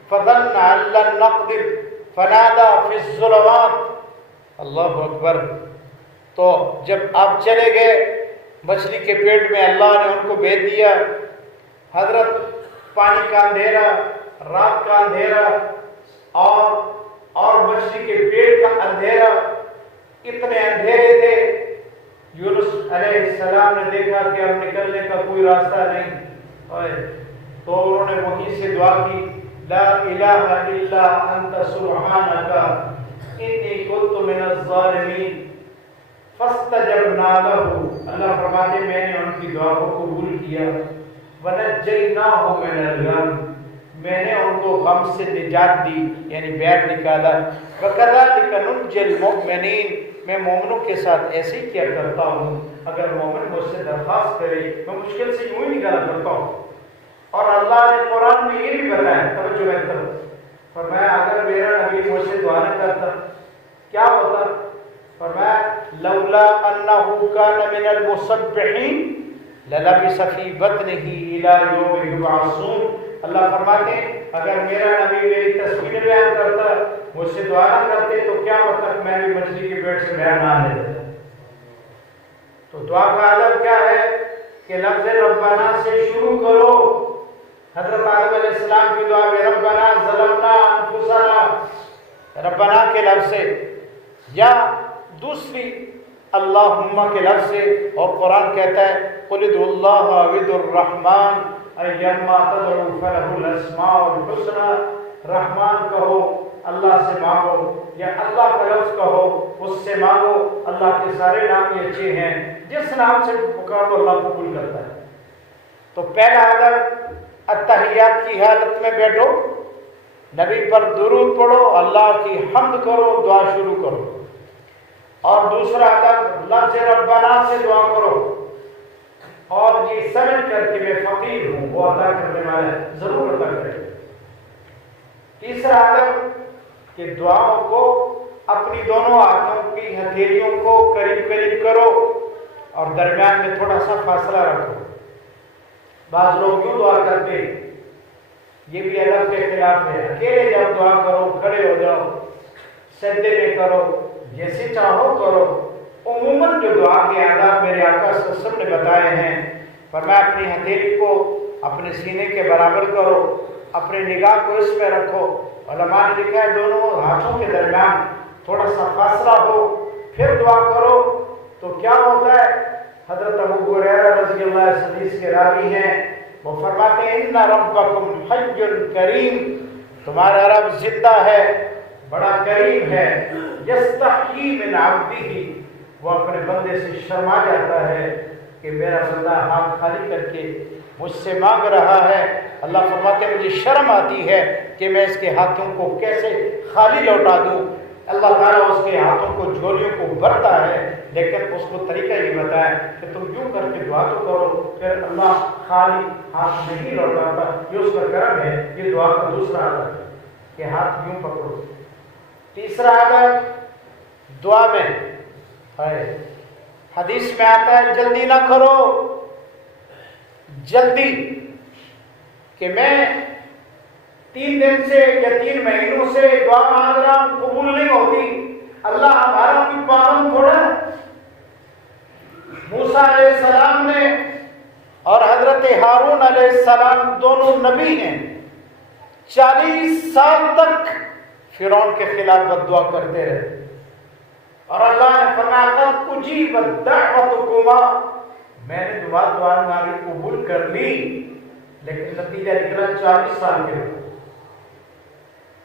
فَظَنَّ أَن لَّن نَّقْدِرَ فَنَادَىٰ فِي الظُّلُمَاتِ۔ اللہ اکبر۔ تو جب آپ چلے گئے مچھلی کے پیٹ میں، اللہ نے ان کو بھیج دیا۔ حضرت پانی کا اندھیرا، رات کا اندھیرا اور مچھلی کے پیٹ کا اندھیرا، اتنے اندھیرے تھے۔ یونس علیہ السلام نے دیکھا کہ اب نکلنے کا کوئی راستہ نہیں، تو انہوں نے وہیں سے دعا کی، لا الہ الا انت سبحانک انی کنت من الظالمین فاستجبنا لہ۔ اللہ فرماتے میں نے ان کی دعا کو قبول کیا۔ ونجیناہ من الغم، میں نے ان کو غم سے نجات دی، یعنی بیر نکالا۔ وکذالک ننجی المؤمنین، میں مومنوں کے ساتھ ایسے ہی کیا کرتا ہوں۔ اگر مومن مجھ سے درخواست کرے میں مشکل سے یوں ہی نکالا کرتا ہوں۔ اور اللہ نے قرآن میں یہ بھی بتایا، توجہ ہے طرف، فرمایا اگر میرا نبی مجھ سے دعا نہ کرتا کیا ہوتا؟ فرمایا لولا انہ کان من المسبحین للبث فی بطنہ الی یوم یبعثون۔ اللہ فرماتے ہیں اگر میرا نبی میری تصویر بیان کرتا، مجھ سے دعا نہ کرتے تو کیا تک میں بھی مچھلی کے پیٹ سے بیان نہ لے لیتا۔ تو دعا کا ادب کیا ہے کہ لفظ ربنا سے شروع کرو۔ حضرت آدم علیہ السلام کی دعا میں ربنا ظلمنا انفسنا، ربنا کے لفظ سے، یا دوسری اللہم کے لفظ سے۔ اور قرآن کہتا ہے قل ادعوا اللہ او ادعوا الرحمن ایما تدعوا فلہ الاسماء الحسنى، رحمان کہو اللہ سے مانگو، یا اللہ کا لفظ کہو اس سے مانگو، اللہ کے سارے نام ہی اچھے ہیں، جس نام سے پکارو اللہ قبول کرتا ہے۔ تو پہلا ادب اتحیات کی حالت میں بیٹھو، نبی پر درود پڑھو، اللہ کی حمد کرو، دعا شروع کرو۔ اور دوسرا ادب لفظ ربنا سے دعا کرو، اور یہ سمجھ کر کے میں فقیر ہوں، وہ عطا کرنے والا ہے، ضرور عطا کرے۔ تیسرا ادب کہ دعاؤں کو اپنی دونوں ہاتھوں کی ہتھیلیوں کو قریب قریب کرو، اور درمیان میں تھوڑا سا فاصلہ رکھو۔ بعض لوگ یوں دعا کرتے، یہ بھی ادب کے خلاف ہے۔ اکیلے جب دعا کرو کھڑے ہو جاؤ، سجدے میں کرو، جیسے چاہو کرو۔ عموماً جو دعا کے آداب میرے آقا صلی اللہ علیہ وسلم نے بتائے ہیں، فرمایا اپنی ہتھیلی کو اپنے سینے کے برابر کرو، اپنے نگاہ کو اس میں رکھو۔ علماء نے لکھا ہے دونوں ہاتھوں کے درمیان تھوڑا سا فاصلہ ہو، پھر دعا کرو۔ تو کیا ہوتا ہے؟ حضرت ابو ہریرہ رضی اللہ عنہ حدیث کے راوی ہیں، وہ فرماتے ہیں ان ربکم حی کریم، تمہارا رب زندہ ہے، بڑا کریم ہے، یستحیی من عبدہ، وہ اپنے بندے سے شرما جاتا ہے کہ میرا بندہ ہاتھ خالی کر کے مجھ سے مانگ رہا ہے۔ اللہ فرماتے ہیں مجھے شرم آتی ہے کہ میں اس کے ہاتھوں کو کیسے خالی لوٹا دوں۔ اللہ تعالیٰ اس کے ہاتھوں کو جھولیوں کو بھرتا ہے، لیکن اس کو طریقہ یہ بتایا کہ تم یوں کر کے دعا تو کرو، پھر اللہ خالی ہاتھ نہیں لوٹاتا، یہ اس کا کرم ہے۔ یہ دعا کا دوسرا ادب ہے کہ ہاتھ یوں پکڑو۔ تیسرا ادب دعا میں حدیث میں آتا ہے جلدی نہ کرو، جلدی کہ میں 3 دن سے یا 3 مہینوں سے دعا مانگ رہا ہوں قبول نہیں ہوتی، اللہ ہمارا بھی پابند تھوڑا ہے۔ موسیٰ علیہ السلام نے اور حضرت ہارون علیہ السلام دونوں نبی ہیں، 40 سال تک فرعون کے خلاف بد دعا کرتے رہے، اور اللہ نے فرمایا قد اجیبت دعوتکما، میں نے دعا قبول کر لی، لیکن نتیجہ نکلا 40 سال کے بعد۔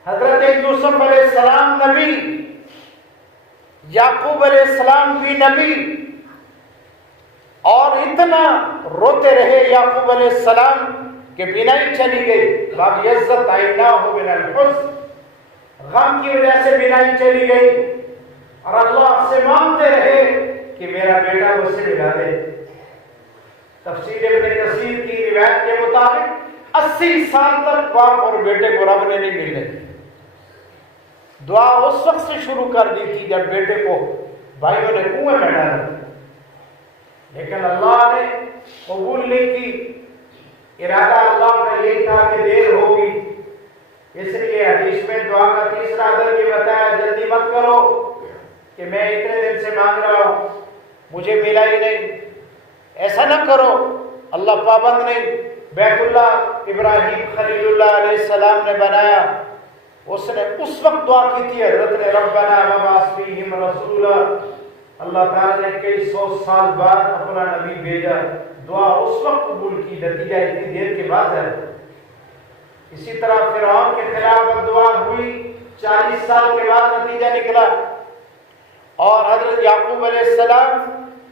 حضرت یوسف علیہ السلام نبی، یعقوب علیہ السلام بھی نبی، اور اتنا روتے رہے یعقوب علیہ السلام کہ بینائی چلی گئی، باب عزت عیناہ من الحزن، غم کی وجہ سے بینائی چلی گئی، اور اللہ سے مانگتے رہے کہ میرا بیٹا مجھ سے ملا دے۔ تفسیر ابن کثیر کی روایت کے مطابق 80 سال تک باپ اور بیٹے کو رب نے نہیں ملنے دی۔ دعا اس وقت سے شروع کر دی تھی جب بیٹے کو بھائیوں نے کنویں میں ڈالا، لیکن اللہ نے قبول نہیں کی۔ ارادہ اللہ کا یہی تھا کہ دیر ہوگی، اس لیے حدیث میں دعا کا تیسرا درجہ یہ بتایا، جلدی مت کرو کہ میں اتنے دن سے مانگ رہا ہوں مجھے ملا ہی نہیں، ایسا نہ کرو۔ اللہ پابند نہیں۔ بیت اللہ ابراہیم خلیل اللہ علیہ السلام نے بنایا، اس نے اس وقت دعا کی تھی حضرت نے، ربنا وابعث فیہم رسولا، اللہ تعالیٰ نے کئی 100 سال بعد اپنا نبی بھیجا، دعا اس وقت قبول کی، نتیجہ اتنی دیر کے بعد ہے۔ اسی طرح فرعون کے خلاف دعا ہوئی، 40 سال کے بعد نتیجہ نکلا، اور حضرت یعقوب علیہ السلام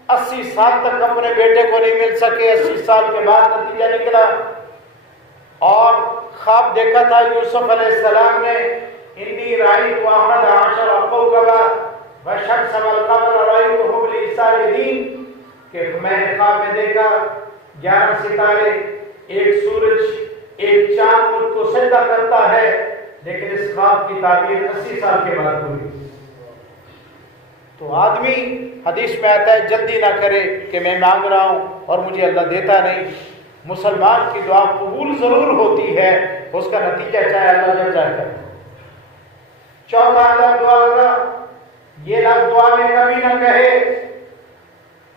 80 سال تک اپنے بیٹے کو نہیں مل سکے، 80 سال کے بعد نتیجہ نکلا۔ اور خواب دیکھا تھا یوسف علیہ السلام نے، انی رأیت احد عشر کوکبا والشمس والقمر رأیتهم لی ساجدین، کہ میں نے خواب میں دیکھا 11 ستارے، ایک سورج، ایک چاند مجھ کو سجدہ کرتا ہے، لیکن اس خواب کی تعبیر 80 سال کے بعد ہوئی۔ تو آدمی حدیث میں آتا ہے جلدی نہ کرے کہ میں مانگ رہا ہوں اور مجھے اللہ دیتا نہیں۔ مسلمان کی دعا قبول ضرور ہوتی ہے، اس کا نتیجہ چاہے اللہ جب چاہے کرے۔ چوتھا اللہ دعا کا یہ لفظ دعا میں کبھی نہ کہے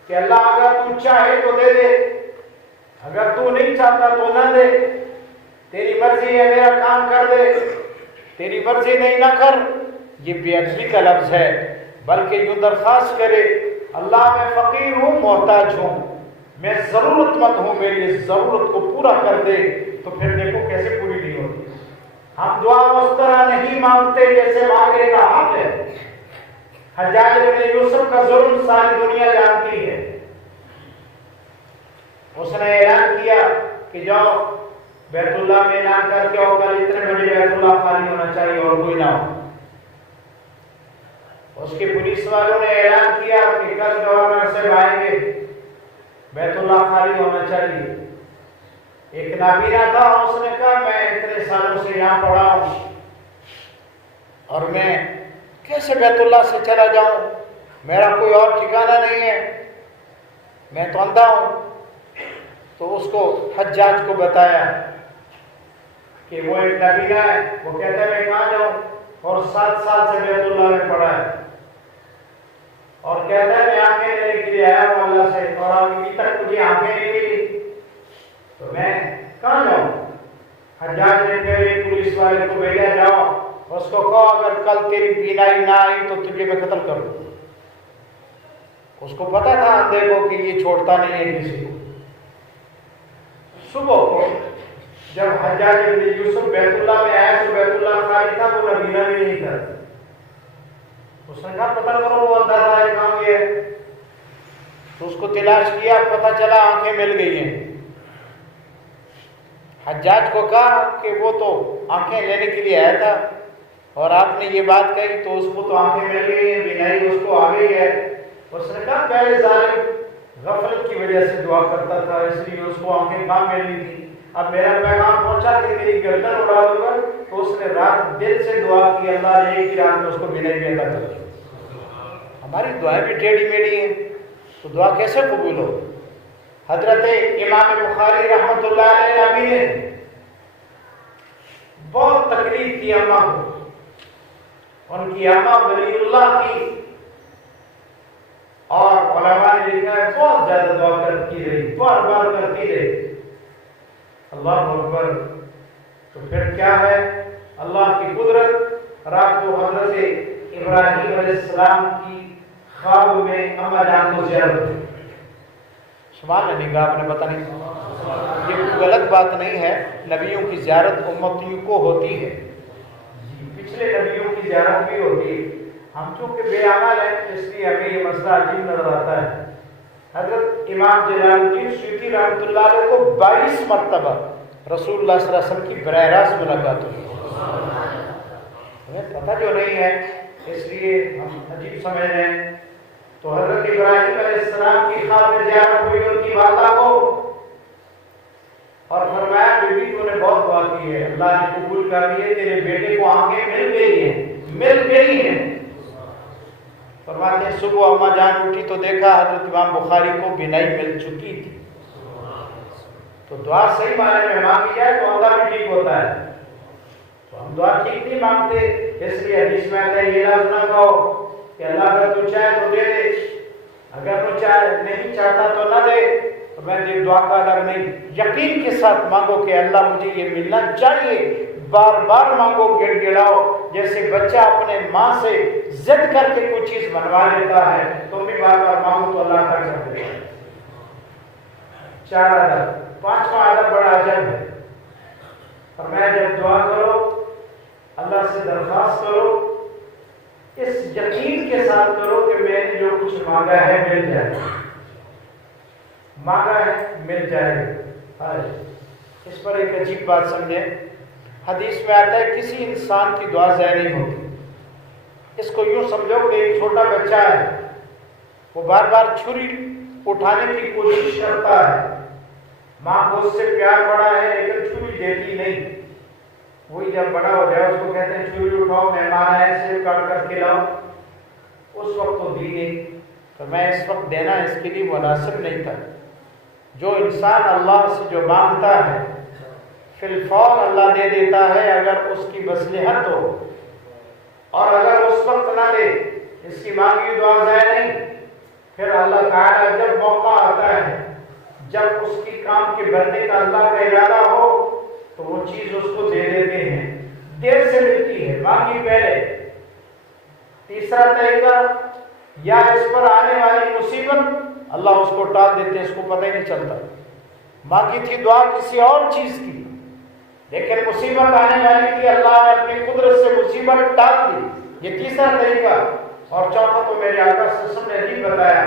کہ اللہ اگر تو چاہے تو دے دے، اگر تو نہیں چاہتا تو نہ دے، تیری مرضی ہے میرا کام کر دے، تیری مرضی نہیں نہ کر، یہ بے ادبی کا لفظ ہے۔ بلکہ یوں درخواست کرے، اللہ میں فقیر ہوں، محتاج ہوں، میں ضرورت مند ہوں، میری اس ضرورت کو پورا کر دے، تو پھر دیکھو کیسے پوری نہیں ہوتی۔ ہم دعا اس طرح نہیں مانگتے جیسے مانگنے کا حق ہے۔ حجاج بن یوسف کا ظلم ساری دنیا جانتی ہے۔ اس نے اعلان کیا کہ جاؤ بیت اللہ میں اعلان کر کے اور کل اتنے بجے بیت اللہ خالی ہونا چاہیے اور کوئی نہ ہو۔ اس کے پولیس والوں نے اعلان کیا کہ کل گورنر سے آئیں گے، بیت اللہ خالی ہونا چاہیے۔ ایک نابینا تھا، اس نے کہا میں اتنے سالوں سے یہاں پڑھا ہوں اور میں کیسے بیت اللہ سے چلا جاؤں، میرا کوئی اور ٹھکانہ نہیں ہے، میں تو اندھا ہوں۔ تو اس کو حجاج کو بتایا کہ وہ ایک نابینا ہے، وہ کہتا ہے میں کہاں جاؤں، اور 7 سال سے بیت اللہ میں پڑھا ہے، اور کہتا ہے میں آنکھیں لینے کے لیے آیا ہوں اللہ سے، اور ابھی تک مجھے آنکھیں نہیں ملی، تو میں کہاں جاؤں۔ حجاج نے پھر پولیس والے کو بھیجا، جاؤ اس کو کہو اگر کل تیری بینائی نہ آئی تو تجھے میں قتل کر دوں۔ اس کو پتا تھا اندھے کو کہ یہ چھوڑتا نہیں ہے کسی کو۔ صبح کو جب حجاج بن یوسف بیت اللہ میں آیا تو بیت اللہ خالی تھا، وہ نبینا بھی نہیں تھا۔ اس نے کہا پتہ کرو وہ اندھا تھا کہاں گیا، تو اس کو تلاش کیا، پتہ چلا آنکھیں مل گئی ہیں۔ حجاج کو کہا کہ وہ تو آنکھیں لینے کے لیے آیا تھا اور آپ نے یہ بات کہی تو اس کو تو آنکھیں مل گئی ہیں، بینائی اس کو آ گئی ہے۔ اس نے کہا پہلے ظالم غفلت کی وجہ سے دعا کرتا تھا، اس لیے اس کو آنکھیں کام ملی تھی، اب میرا پیغام پہنچا کہ میری گردن اڑا دوں گا، تو اس نے رات دل سے دعا کی، اللہ نے ایک ہی رات میں اس کو بینائی بھی عطا کر دی۔ ہماری دعائیں بھی ٹیڑھی میڑھی ہیں تو دعا کیسے قبول ہو۔ حضرت امام بخاری رحمۃ اللہ علیہ نبی نے بہت تکلیف کی اماں کو، ان کی اماں ولی اللہ کی، اور علماء نے لکھا ہے بہت زیادہ دعا کرتی رہی، بار بار کرتی رہی۔ اللہ اکبر۔ تو پھر کیا ہے اللہ کی قدرت، رات کو حضرت ابراہیم علیہ السلام کی خواب میں اما جان کو زیارت ہوئی. سبحان اللہ کہا آپ نے، پتہ نہیں یہ غلط بات نہیں ہے، نبیوں کی زیارت امتیوں کو ہوتی ہے، پچھلے نبیوں کی زیارت بھی ہوتی ہے. ہم چونکہ بے عمل ہیں اس لیے ہمیں یہ مسئلہ عجیب نظر آتا ہے. حضرت امام جلال الدین سیوطی رحمۃ اللہ علیہ کو 22 مرتبہ رسول اللہ صلی اللہ علیہ وسلم کی براہ راست ملاقات ہوئی. ہمیں پتہ جو نہیں ہے اس لیے ہم عجیب سمجھ رہے ہیں. تو حضرت ابراہیم علیہ السلام کی خواب میں زیارت ہوئی ان کی والدہ کو، اور فرمایا بیٹی تو نے بہت دعا کی ہے، اللہ نے قبول کر لی ہے، تیرے بیٹے کو آنکھیں مل گئی ہیں. فرماتے ہیں صبح اماں جان اٹھی تو دیکھا حضرت امام بخاری کو بینائی مل چکی تھی. تو دعا صحیح معنی میں مانگی جائے تو اللہ بھی ٹھیک ہوتا ہے. تو ہم دعا ٹھیک نہیں مانگتے، اس لیے حدیث میں آتا ہے یہ لفظ نہ کہو کہ اللہ اگر تو چاہے تو دے دے، اگر تو نہیں چاہتا تو نہ دے. تو میں یہ دعا کا الگ نہیں، یقین کے ساتھ مانگو کہ اللہ مجھے یہ ملنا چاہیے. بار بار مانگو، گڑ گڑاؤ، جیسے بچہ اپنے ماں سے ضد کر کے کوئی چیز بنوا لیتا ہے، تم بھی بار بار مانگو تو اللہ کا کر دے گا. 4 ادب، 5واں ادب بڑا عجب ہے. اور میں جب دعا کرو اللہ سے درخواست کرو اس یقین کے ساتھ کرو کہ میں نے جو کچھ مانگا ہے مل جائے گا، مانگا ہے مل جائے گا. اس پر ایک عجیب بات سمجھیں. حدیث میں آتا ہے کسی انسان کی دعا ضائع نہیں ہوتی. اس کو یوں سمجھو کہ ایک چھوٹا بچہ ہے، وہ بار بار چھری اٹھانے کی کوشش کرتا ہے، ماں کو اس سے پیار بڑا ہے لیکن چھری دیتی نہیں. وہی جب بڑا ہو جائے اس کو کہتے ہیں چھری اٹھاؤ، مہمان آئے سیب کاٹ کر کھلاؤ. اس وقت تو دی نہیں. تو میں اس وقت دینا اس کے لیے مناسب نہیں تھا. جو انسان اللہ سے جو مانگتا ہے فی الفور اللہ دے دیتا ہے اگر اس کی مصلحت ہو، اور اگر اس وقت نہ دے اس کی مانگی دعا ضائع نہیں. پھر اللہ تعالیٰ جب موقع آتا ہے، جب اس کی کام کے بننے کا اللہ کا ارادہ ہو تو وہ چیز اس کو دے دیتے ہیں. دیر سے ملتی ہے، مانگی پہلے. تیسرا طریقہ، یا اس پر آنے والی مصیبت اللہ اس کو ٹال دیتے ہیں، اس کو پتہ ہی نہیں چلتا. مانگی تھی دعا کسی اور چیز کی لیکن مصیبت آنے والی تھی، اللہ نے اپنی قدرت سے مصیبت ٹال دی. یہ تیسرا طریقہ. اور چوتھا تو میرے آقا صلی اللہ علیہ وسلم نے نہیں بتایا.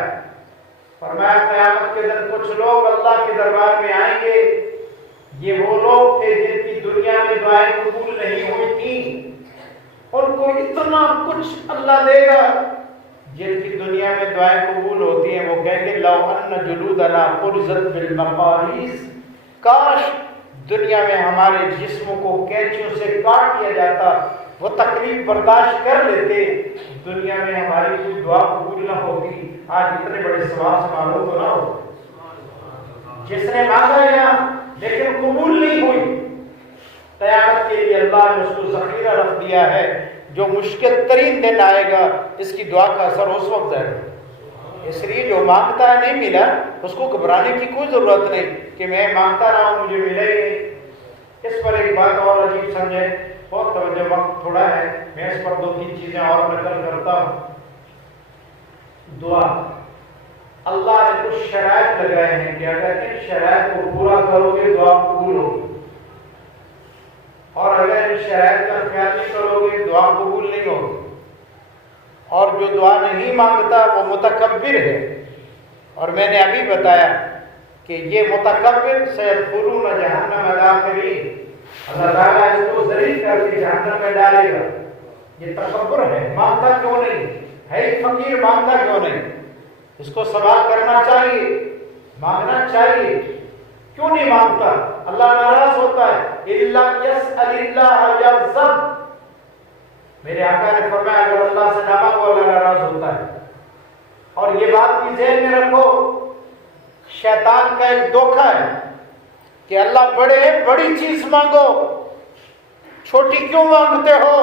فرمایا قیامت کے دن کچھ لوگ اللہ کے دربار میں آئیں گے، یہ وہ لوگ تھے جن کی دنیا میں دعائیں قبول نہیں ہوئی تھیں. ان کو اتنا کچھ اللہ دے گا. جن کی دنیا میں دعائیں قبول ہوتی ہیں وہ کہیں گے لو ان جلودنا قرزت بالمقاریض، کاش دنیا میں ہمارے جسموں کو کینچیوں سے کاٹ دیا جاتا، وہ تکلیف برداشت کر لیتے، دنیا میں ہماری کوئی دعا قبول نہ ہوتی. آج اتنے بڑے ثواب سے معلوم تو نہ ہو. جس نے مانگا یہاں لیکن قبول نہیں ہوئی، قیامت کے لیے اللہ نے اس کو ذخیرہ رکھ دیا ہے. جو مشکل ترین دن آئے گا اس کی دعا کا اثر اس وقت ہے. اس لیے جو مانگتا ہے نہیں ملا اس کو گھبرانے کی کوئی ضرورت نہیں کہ میں مانگتا رہا ہوں مجھے ملے ہی نہیں. اس پر ایک بات اور عجیب سمجھیں، بہت توجہ، وقت تھوڑا ہے، میں اس پر 2-3 چیزیں اور نقل کرتا ہوں. دعا اللہ نے کچھ شرائط لگائے ہیں کہ اگر ان شرائط کو پورا کرو گے دعا قبول ہوگی، اور اگر ان شرائط کا خیال نہیں کرو گے دعا قبول نہیں ہوگی. اور جو دعا نہیں مانگتا وہ متکبر ہے. اور میں نے ابھی بتایا کہ یہ متکبر سیدخلون جہنم داخرین، اللہ تعالیٰ اس کو ذلیل کر کے جہنم میں ڈالے گا. یہ تکبر ہے. مانگتا کیوں نہیں ہے؟ فقیر مانگتا کیوں نہیں؟ اس کو سوال کرنا چاہیے، مانگنا چاہیے. کیوں نہیں مانگتا؟ اللہ ناراض ہوتا ہے. الا یسأل اللہ یغضب. میرے آقا نے فرمایا اگر اللہ سے نہ مانگو اللہ ناراض ہوتا ہے. اور یہ بات بھی ذہن میں رکھو، شیطان کا ایک دھوکہ ہے کہ اللہ بڑی چیز مانگو، چھوٹی کیوں مانگتے ہو؟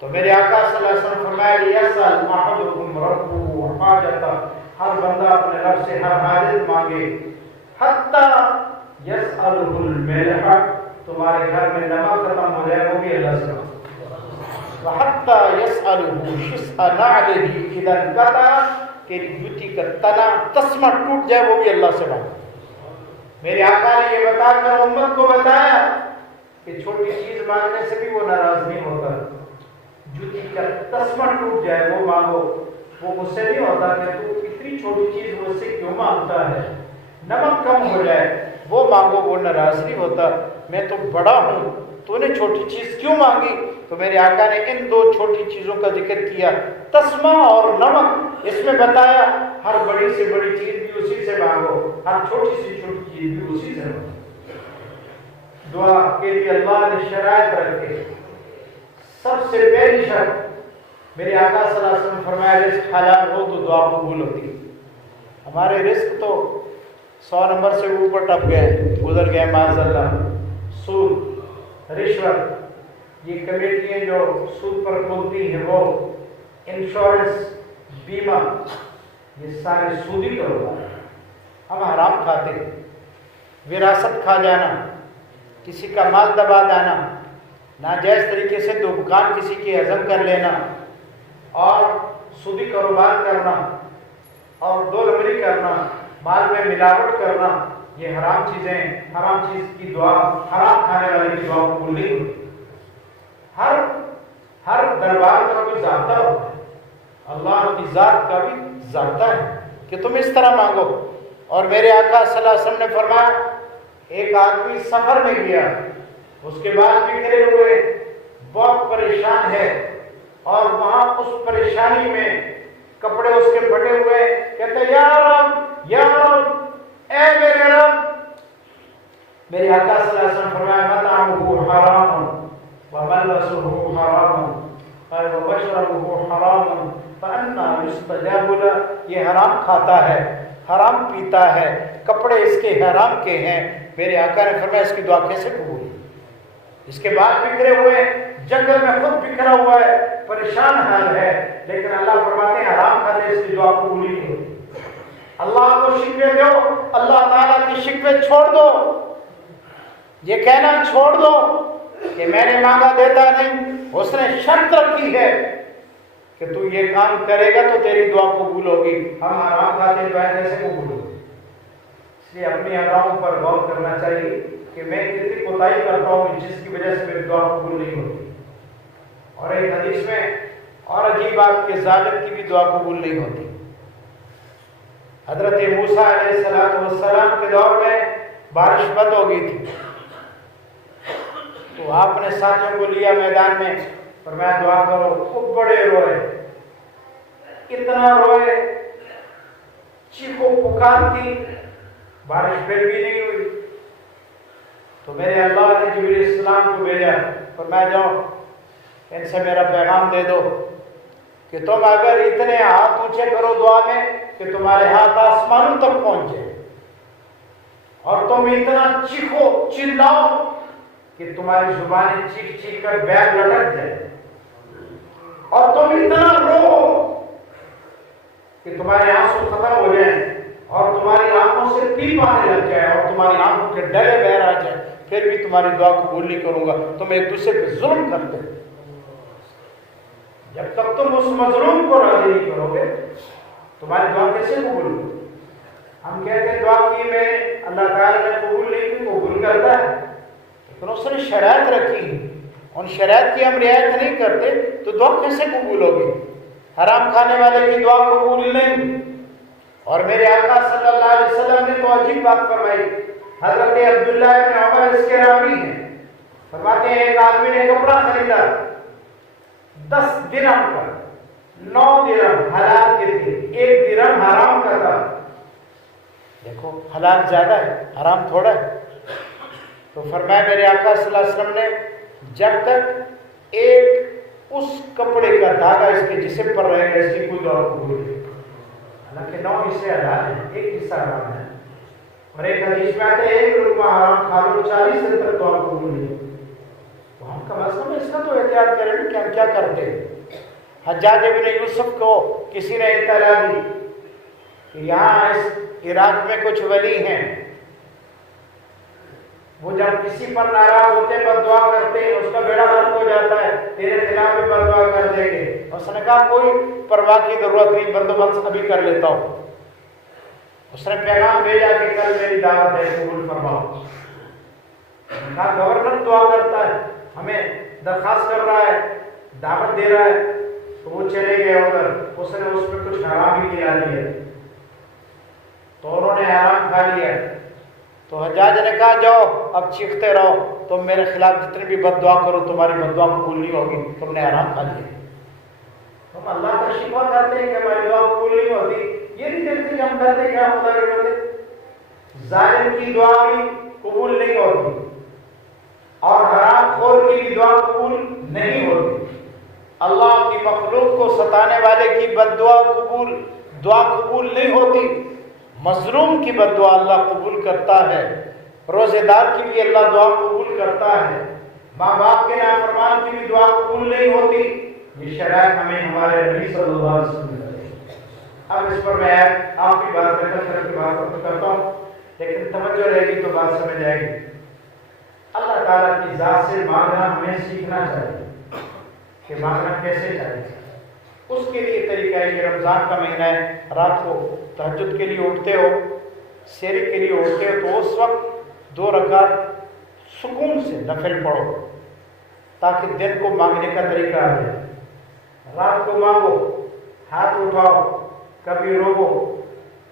تو میرے آقا صلی اللہ علیہ وسلم فرمایا لیسأل احدکم ربہ حاجتہ، ہر بندہ اپنے رب سے ہر حاجت مانگے. حتی یسألہ الملح، تمہارے گھر میں نمک ختم ہو جائے وہ بھی اللہ سے مانگو. وحتی یسألہ شسع نعلہ اذا انقطع، تیری جوتی کا تنا تسمہ ٹوٹ جائے وہ بھی اللہ سے مانگو۔ میرے آقا نے یہ بتا کر امت کو بتایا کہ چھوٹی چیز مانگنے سے بھی وہ ناراض نہیں ہوتا، جوتی کا تسمہ ٹوٹ جائے وہ مانگو، وہ مجھ سے نہیں ہوتا کہ تو اتنی چھوٹی چیز مجھ سے کیوں مانگتا ہے، نمک کم ہو جائے وہ مانگو، وہ ناراض نہیں ہوتا، میں تو بڑا ہوں تو نے چھوٹی چیز کیوں مانگی؟ تو میرے آقا نے ان دو چھوٹی چیزوں کا ذکر کیا، تسمہ اور نمک، اس میں بتایا ہر بڑی سے بڑی چیز بھی اسی سے مانگو، ہر چھوٹی سے چھوٹی چیز بھی اسی سے مانگو۔ دعا کے لیے اللہ نے شرائط رکھے، سب سے پہلی شرط میرے آقا صلی اللہ علیہ وسلم فرمایا رزق حلال ہو تو دعا قبول ہوتی ہے۔ ہمارے رزق تو 100 نمبر سے اوپر ٹپ گئے، گزر گئے معاذ اللہ، سود، رشوت، یہ کمیٹیاں جو سود پر کھولتی ہیں، وہ انشورنس، بیمہ، یہ سارے سودی کاروبار ہیں۔ ہم حرام کھاتے ہیں، وراثت کھا جانا، کسی کا مال دبا جانا، ناجائز طریقے سے دکان کسی کی ہضم کر لینا، اور سودی کاروبار کرنا، اور دو نمبری کرنا، مال میں ملاوٹ کرنا، یہ حرام چیزیں ہیں۔ حرام چیز کی دعا، حرام کھانے والے کی دعا قبول نہیں ہوتی۔ ہر دربار کا کوئی ضابطہ ہوتا ہے، اللہ کی ذات کا بھی ضابطہ ہے کہ تم اس طرح مانگو۔ اور میرے آقا صلی اللہ علیہ وسلم نے فرمایا ایک آدمی سفر میں گیا، اس کے بعد بکھرے ہوئے، بہت پریشان ہے، اور وہاں اس پریشانی میں کپڑے اس کے پھٹے ہوئے، کہتے یا رب یا رب، اے میرے رب۔ میرے آقا صلی اللہ علیہ وسلم فرمایا مطعمہ حرام وملبسہ حرام ومشربہ حرام فأنى يستجاب له، یہ حرام کھاتا ہے، حرام پیتا ہے، کپڑے اس کے حرام کے ہیں۔ میرے آقا نے فرمایا اس کی دعا کیسے قبول ہے؟ اس کے بعد بکھرے ہوئے، جنگل میں خود بکھرا ہوا ہے، پریشان حال ہے، لیکن اللہ فرماتے ہیں حرام کھاتے اس کی دعا قبول نہیں ہوتی۔ اللہ کو شکوے دو، اللہ تعالیٰ کی شکوے چھوڑ دو، یہ کہنا چھوڑ دو کہ میں نے مانگا دیتا نہیں۔ اس نے شرط رکھی ہے کہ تو یہ کام کرے گا تو تیری دعا قبول ہوگی۔ ہم حرام کھاتے دعائیں کیسے قبول ہوگی؟ اس لیے اپنی اداؤں پر غور کرنا چاہیے کہ میں کتنی کوتاہی کرتا ہوں جس کی وجہ سے میری دعا قبول نہیں ہوتی۔ اور ایک حدیث میں اور عجیب بات کہ ظالم کی بھی دعا قبول نہیں ہوتی۔ حضرت موسیٰ علیہ السلام کے دور میں بارش بند ہو گئی تھی، تو آپ نے ساتھیوں کو لیا میدان میں، فرمایا دعا کرو۔ خوب بڑے روئے، اتنا روئے، چیخو پکار کی، بارش پھر بھی نہیں ہوئی۔ تو میرے اللہ نے جبریل السلام کو بھیجا، فرمایا جاؤ ان سے میرا پیغام دے دو کہ تم اگر اتنے ہاتھ اونچے کرو دعا میں کہ تمہارے ہاتھ آسمانوں تک پہنچ جائے، اور تم اتنا چیخو، چلاؤ کہ تمہاری زبانیں چیخ چیخ کر بیگ لٹک جائے، اور تم اتنا رو کہ تمہارے آنسو ختم ہو جائیں، اور تمہاری آنکھوں سے پیپ آنے لگ جائے، اور تمہاری آنکھوں کے ڈلے بہر آ جائے، پھر بھی تمہاری دعا قبول نہیں کروں گا۔ تم ایک دوسرے پہ ظلم کرتے ہو، جب تک تم اس مظلوم کو راضی نہیں کرو گے تمہاری دعا کیسے قبول ہوگی؟ ہم کہتے ہیں دعا کی میں اللہ تعالیٰ نے قبول نہیں کی، قبول کرتا ہے، لیکن اس نے شرائط رکھی، ان شرائط کی ہم رعایت نہیں کرتے تو دعا کیسے قبول ہوگی؟ حرام کھانے والے کی دعا قبول نہیں۔ اور میرے آقا صلی اللہ علیہ وسلم نے تو عجیب بات فرمائی، حضرت عبداللہ بن عمر اس کے راوی ہیں، فرماتے ہیں ایک آدمی نے کپڑا خریدا 10 درہم کا، 9 درہم حلال کے تھے، 1 درہم حرام کا تھا۔ دیکھو حلال زیادہ ہے، حرام تھوڑا ہے۔ تو فرمایا میرے آقا صلی اللہ علیہ وسلم نے جب تک ایک اس کپڑے کا دھاگا اس کے جسم پر رہے گا اس کی کوئی دعا قبول نہیں۔ حالانکہ 9 حصے حلال ہیں، 1 حصہ حرام ہے۔ اور ایک حدیث میں آتا ہے 1 لقمہ حرام کھا لو 40 دن تک دعا قبول نہیں۔ تو ہم کم از کم اس کا تو احتیاط کریں کہ ہم کیا کرتے ہیں۔ حجاج بن یوسف کو کسی نے اطلاع دی کہ یہاں اس عراق میں کچھ ولی ہیں، وہ جب کسی پر ناراض ہوتے ہیں بد دعا کرتے ہیں، اس کا بیڑا غرق ہو جاتا ہے، تیرے خلاف بھی بد دعا کر دیں گے۔ اس نے کہا کوئی پرواہ کی ضرورت نہیں، بندوبست ابھی کر لیتا ہوں۔ اس نے پیغام بھیجا کہ کل میری دعوت ہے، قبول فرماؤ۔ کہا گورنر دعا کرتا ہے، ہمیں درخواست کر رہا ہے، دعوت دے رہا ہے، تو وہ چلے گئے ادھر، اس نے اس میں کچھ حرام بھی کھلا دیا، تو انہوں نے حرام کھا لیا۔ تو حجاج نے کہا جاؤ اب چیختے رہو، تم میرے خلاف جتنی بھی بد دعا کرو تمہاری بد دعا قبول نہیں ہوگی، تم نے حرام کھا لیا۔ ہم اللہ کا شکوہ کرتے ہیں کہ ہماری دعا قبول نہیں ہوتی، یہ نہیں دیکھتے کہ ہم کرتے کیا خدا کے بندے۔ ظالم کی دعا بھی قبول نہیں ہوتی اور حرام خور کی بھی دعا قبول نہیں ہوتی۔ اللہ کی مخلوق کو ستانے والے کی بد دعا قبول نہیں ہوتی۔ مظلوم کی بد دعا اللہ قبول کرتا ہے، روزے دار کی بھی اللہ دعا قبول کرتا ہے، ماں باپ کے نافرمان کی بھی دعا قبول نہیں ہوتی۔ یہ شرائط ہمیں ہمارے نبی صلی اللہ علیہ وسلم نے۔ اب اس پر میں آپ کی بات کی بات کرتا ہوں، لیکن توجہ رہے گی تو بات سمجھ آئے گی۔ اللہ تعالیٰ کی ذات سے مانگنا ہمیں سیکھنا چاہیے کہ مانگنا کیسے چاہیے۔ اس کے لیے طریقہ ہے کہ رمضان کا مہینہ ہے، رات کو تہجد کے لیے اٹھتے ہو، سحری کے لیے اٹھتے ہو، تو اس وقت 2 رکعت سکون سے نفل پڑھو تاکہ دن کو مانگنے کا طریقہ آ جائے۔ رات کو مانگو، ہاتھ اٹھاؤ، کبھی روو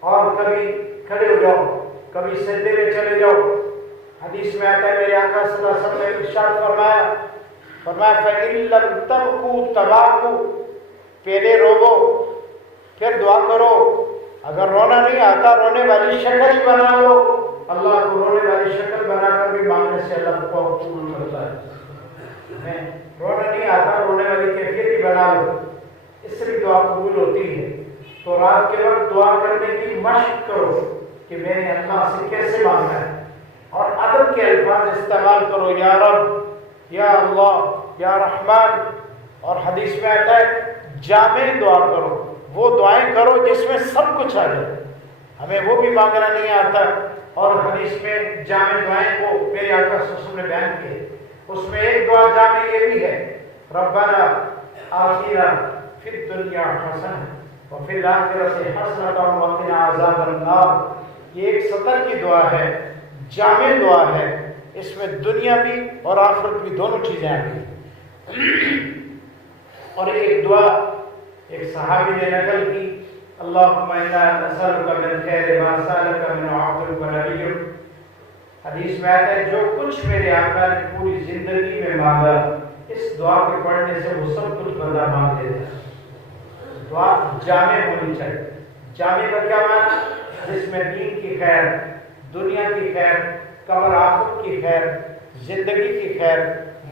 اور کبھی کھڑے ہو جاؤ، کبھی سجدے میں چلے جاؤ۔ حدیث میں آتا ہے میرے آقا صلی اللہ علیہ وسلم نے ارشاد فرمایا فَإِن لَّمْ تَبْكُوا تَبَاكُوا، پہلے روو پھر دعا کرو۔ اگر رونا نہیں آتا رونے والی شکل ہی بنا لو، اللہ کو رونے والی شکل بنا کر بھی مانگنے سے اللہ کو قبول کرتا ہے۔ رونا نہیں آتا رونے والی کیفیت ہی بنا لو، اس سے بھی دعا قبول ہوتی ہے۔ تو رات کے وقت دعا کرنے کی مشق کرو کہ میں نے اللہ سے کیسے مانگنا ہے، اور ادب کے الفاظ استعمال کرو، یا رب، یا اللہ، یا رحمان۔ اور حدیث میں آتا ہے جامع دعا کرو، وہ دعائیں کرو جس میں سب کچھ آ جائے۔ ہمیں وہ بھی مانگنا نہیں آتا، اور حدیث میں جامع دعائیں کو میرے آقا صلی اللہ علیہ وسلم نے بیان کیے، اس میں ایک دعا جامع یہ بھی ہے ربنا آتنا فی الدنیا حسنہ وفی الآخرۃ حسنۃ وقنا عذاب النار۔ یہ ایک سطر کی دعا ہے، جامع دعا ہے، اس میں دنیا بھی اور آخرت بھی دونوں چیزیں آ گئی۔ اور ایک دعا ایک صحابی نے نقل کی، اللہم انا نسألک من خیر ما سألک من عبدک ونبیک۔ حدیث میں آتا ہے جو کچھ میرے آقا نے پوری زندگی میں مانگا، اس دعا کے پڑھنے سے وہ سب کچھ بندہ مانگ لیتا ہے۔ دعا جامع ہونی چاہیے۔ جامع کا کیا معنی؟ جس میں دین کی خیر، دنیا کی خیر، قبر آخرت کی خیر، زندگی کی خیر،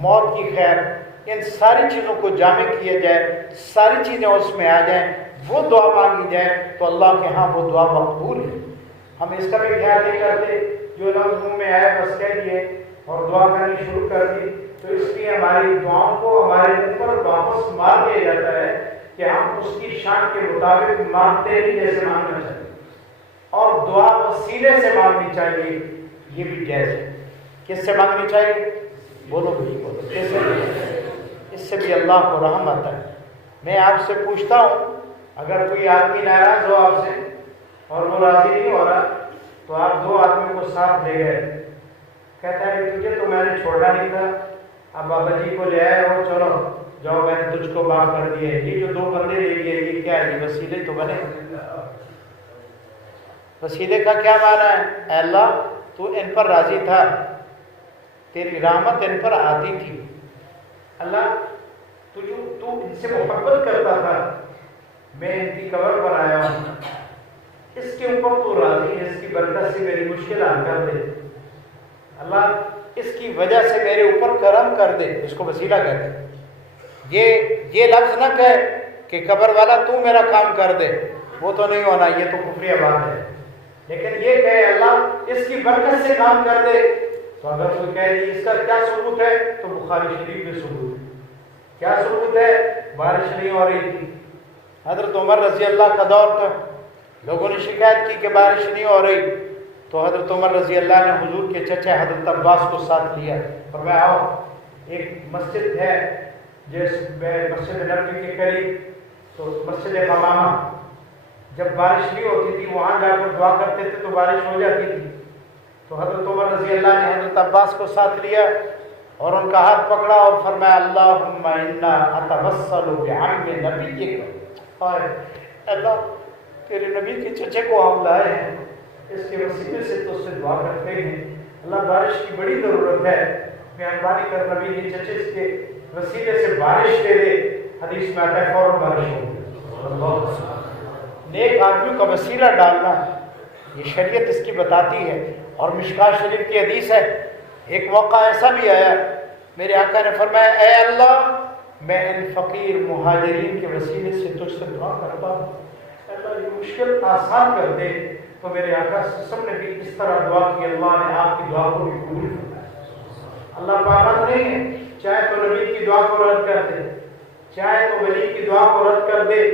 موت کی خیر، ان ساری چیزوں کو جامع کیا جائے، ساری چیزیں اس میں آ جائیں، وہ دعا مانگی جائے تو اللہ کے ہاں وہ دعا مقبول ہے۔ ہم اس کا بھی خیال نہیں کرتے، جو لفظ منہ میں آئے بس کہہ دیے اور دعا کرنی شروع کر دی، تو اس لیے ہماری دعاؤں کو ہمارے اوپر واپس مار دیا جاتا ہے کہ ہم اس کی شان کے مطابق مانگتے نہیں جیسے مانگنا چاہیے، اور دعا وسیلے سے مانگنی چاہیے، یہ بھی جائز ہے۔ کس سے مانگنی چاہیے؟ بولو بھائی بولو، کس سے؟ اس سے بھی اللہ کو رحم آتا ہے۔ میں آپ سے پوچھتا ہوں، اگر کوئی آدمی ناراض ہو آپ سے اور وہ راضی نہیں ہو رہا، تو آپ 2 آدمی کو ساتھ لے گئے، کہتا ہے تجھے تو میں نے چھوڑا نہیں تھا، اب بابا جی کو لے آئے ہو، چلو جاؤ میں نے تجھ کو معاف کر دیا ہے۔ یہ جو 2 بندے لے گئے یہ کیا ہے؟ وسیلے تو بنے۔ وسیلے کا کیا معنی ہے؟ اے اللہ تو ان پر راضی تھا، تیری رحمت ان پر آتی تھی، اللہ تو ان سے محبت کرتا تھا، میں ان کی قبر بنایا ہوں، اس کے اوپر تو راضی ہے، اس کی برکت سے میری مشکل حل کر دے، اللہ اس کی وجہ سے میرے اوپر کرم کر دے، اس کو وسیلہ کہتے ہیں۔ یہ لفظ نہ کہے کہ قبر والا تو میرا کام کر دے، وہ تو نہیں ہونا، یہ تو کفری بات ہے، لیکن یہ کہے اللہ اس کی برکت سے کام کر دے۔ تو اگر کوئی کہے جی اس کا کیا ثبوت ہے، تو بخاری شریف میں ثبوت ہے۔ کیا ثبوت ہے؟ بارش نہیں ہو رہی تھی، حضرت عمر رضی اللہ کا دور تھا، لوگوں نے شکایت کی کہ بارش نہیں ہو رہی، تو حضرت عمر رضی اللہ نے حضور کے چچا حضرت عباس کو ساتھ لیا، فرمایا آؤ ایک مسجد ہے جس مسجد نبوی کے قریب، تو مسجد حمامہ، جب بارش نہیں ہوتی تھی وہاں جا کر دعا کرتے تھے تو بارش ہو جاتی تھی۔ تو حضرت عمر رضی اللہ نے حضرت عباس کو ساتھ لیا اور ان کا ہاتھ پکڑا اور فرمایا اللہم انا اتوسل بعم نبیک، اور اللہ تیرے نبی کے چچے کو ہم لائے ہیں، اس کے وسیلے سے تو سے دعا کرتے ہیں، اللہ بارش کی بڑی ضرورت ہے، مہربانی کر نبی کے چچے کے وسیلے سے بارش دے دے۔ حدیث میں آتا ہے فوراً بارش ہو۔ نیک آدمیوں کا وسیلہ ڈالنا یہ شریعت اس کی بتاتی ہے، اور مشکاہ شریف کی حدیث ہے، ایک موقع ایسا بھی آیا میرے آقا نے فرمایا اے اللہ میں ان فقیر مہاجرین کے وسیلے سے تجھ سے دعا کرتا ہوں، اللہ یہ مشکل آسان کر دے۔ تو میرے آقا صلی اللہ علیہ وسلم نے بھی اس طرح دعا کی، اللہ نے آپ کی دعا کو بھی قبول فرمایا۔ اللہ پابند نہیں ہے، چاہے تو نبی کی دعا کو رد کر دے، چاہے تو ولی کی دعا کو رد کر دے،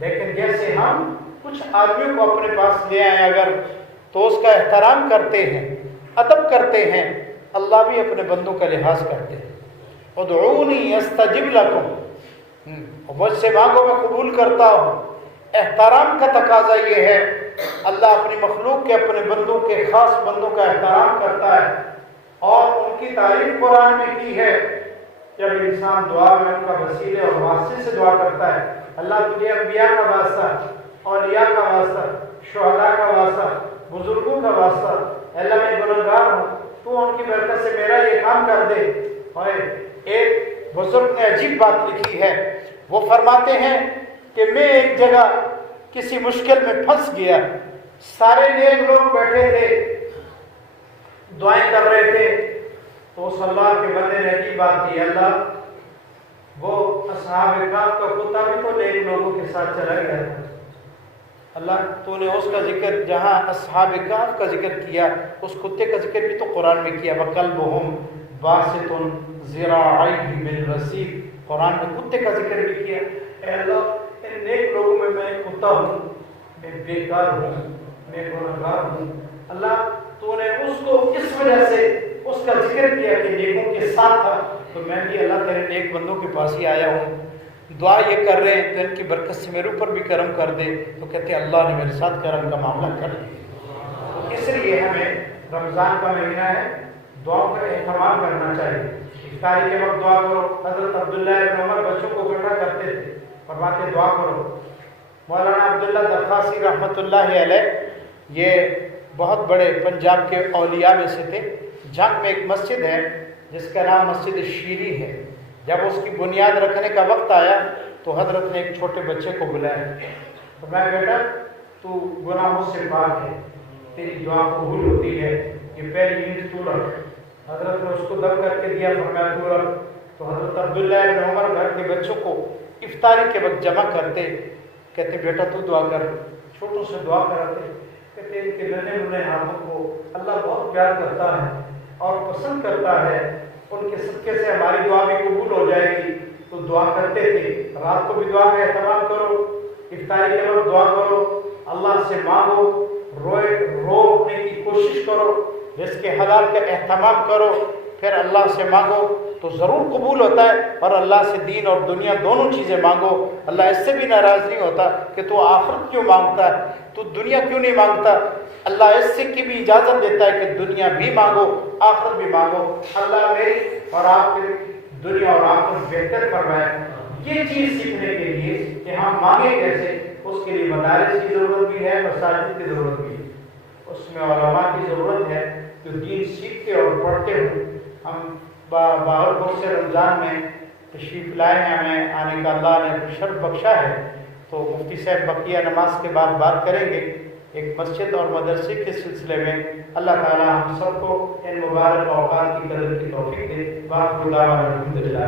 لیکن جیسے ہم کچھ آدمیوں کو اپنے پاس لے آئیں اگر تو اس کا احترام کرتے ہیں، ادب کرتے ہیں، اللہ بھی اپنے بندوں کا لحاظ کرتے ہیں۔ ادعونی استجب لکم، مجھ سے مانگو میں قبول کرتا ہوں۔ احترام کا تقاضا یہ ہے، اللہ اپنی مخلوق کے اپنے بندوں کے خاص بندوں کا احترام کرتا ہے، اور ان کی تعریف قرآن میں کی ہے جب انسان دعا میں ان کا وسیلے اور واسطے سے دعا کرتا ہے، اللہ تجھے انبیاء کا واسطہ، اولیاء کا واسطہ، شہداء کا واسطہ، بزرگوں کا واسطہ، اللہ میں گنہگار ہوں، تو ان کی برکت سے میرا یہ کام کر دے۔ اور ایک بزرگ نے عجیب بات لکھی ہے، وہ فرماتے ہیں کہ میں ایک جگہ کسی مشکل میں پھنس گیا، سارے نیک لوگ بیٹھے تھے دعائیں کر رہے تھے، تو اس اللہ کے بندے نے عجیب بات کی، اللہ وہ اصحاب کہف کا کتا بھی تو نیک لوگوں کے ساتھ چلا گیا تھا، اللہ تو نے اس کا ذکر جہاں اصحاب کہف کا ذکر کیا اس کتے کا ذکر بھی تو قرآن میں کیا، وَقَلْبُهُمْ بَاسِطٌ ذِرَاعَيْهِ بِالْوَسِيلِ، قرآن میں کتے کا ذکر بھی کیا۔ اے اللہ ان نیک لوگوں میں میں کتا ہوں، میں بیکار ہوں، میں گنہگار ہوں، اللہ تو نے اس کو اس وجہ سے اس کا ذکر کیا کہ نیکوں کے ساتھ تھا، تو میں بھی اللہ تیرے نیک بندوں کے پاس ہی آیا ہوں، دعا یہ کر رہے ہیں تو ان کی برکت سے میرے اوپر بھی کرم کر دے، تو کہتے ہیں اللہ نے میرے ساتھ کرم کا معاملہ کر دیا۔ اس لیے ہمیں رمضان کا مہینہ ہے، دعاؤں کا اہتمام کرنا چاہیے۔ افطاری کے وقت دعا کرو، حضرت عبداللہ ابن عمر بچوں کو اکٹھا کرتے تھے، فرماتے دعا کرو۔ مولانا عبداللہ درخاسی رحمۃ اللہ علیہ یہ بہت بڑے پنجاب کے اولیاء میں سے تھے۔ جنگ میں ایک مسجد ہے جس کا نام مسجد شیری ہے، جب اس کی بنیاد رکھنے کا وقت آیا تو حضرت نے ایک چھوٹے بچے کو بلایا، فرمایا بیٹا تو گناہوں سے پاک ہے، تیری دعا قبول ہوتی ہے، یہ پہلی اینٹ تو رکھ۔ حضرت نے اس کو دم کر کے دیا، فرمایا تو رکھ۔ تو حضرت عبداللہ ابن عمر گھر کے بچوں کو افطاری کے وقت جمع کرتے، کہتے بیٹا تو دعا کر، چھوٹوں سے دعا کراتے، کہتے ان کے ننھے منھے ہاتھوں کو اللہ بہت پیار کرتا ہے اور پسند کرتا ہے، ان کے صدقے سے ہماری دعا بھی قبول ہو جائے گی، تو دعا کرتے تھے۔ رات کو بھی دعا کا اہتمام کرو، افطاری کے وقت دعا کرو، اللہ سے مانگو، رونے کی کوشش کرو، رزق کے حلال کا اہتمام کرو، پھر اللہ سے مانگو تو ضرور قبول ہوتا ہے، اور اللہ سے دین اور دنیا دونوں چیزیں مانگو، اللہ اس سے بھی ناراض نہیں ہوتا کہ تو آخرت کیوں مانگتا ہے، تو دنیا کیوں نہیں مانگتا، اللہ اس سے کی بھی اجازت دیتا ہے کہ دنیا بھی مانگو آخرت بھی مانگو، اللہ میری اور آپ کی دنیا اور آخرت بہتر فرمائے۔ یہ چیز سیکھنے کے لیے کہ ہم مانگیں کیسے، اس کے لیے مدارس کی ضرورت بھی ہے، مساجد کی ضرورت بھی ہے، اس میں علماء کی ضرورت ہے جو دین سیکھتے اور پڑھتے ہوں۔ ہم باہر سے رمضان میں تشریف لائے ہیں، ہمیں آنے کا اللہ نے شرف بخشا ہے، تو مفتی صاحب بقیہ نماز کے بعد بات کریں گے ایک مسجد اور مدرسے کے سلسلے میں۔ اللہ تعالی ہم سب کو ان مبارک اوقات کی قدر کی توفیق دے۔ باقی الحمدللہ۔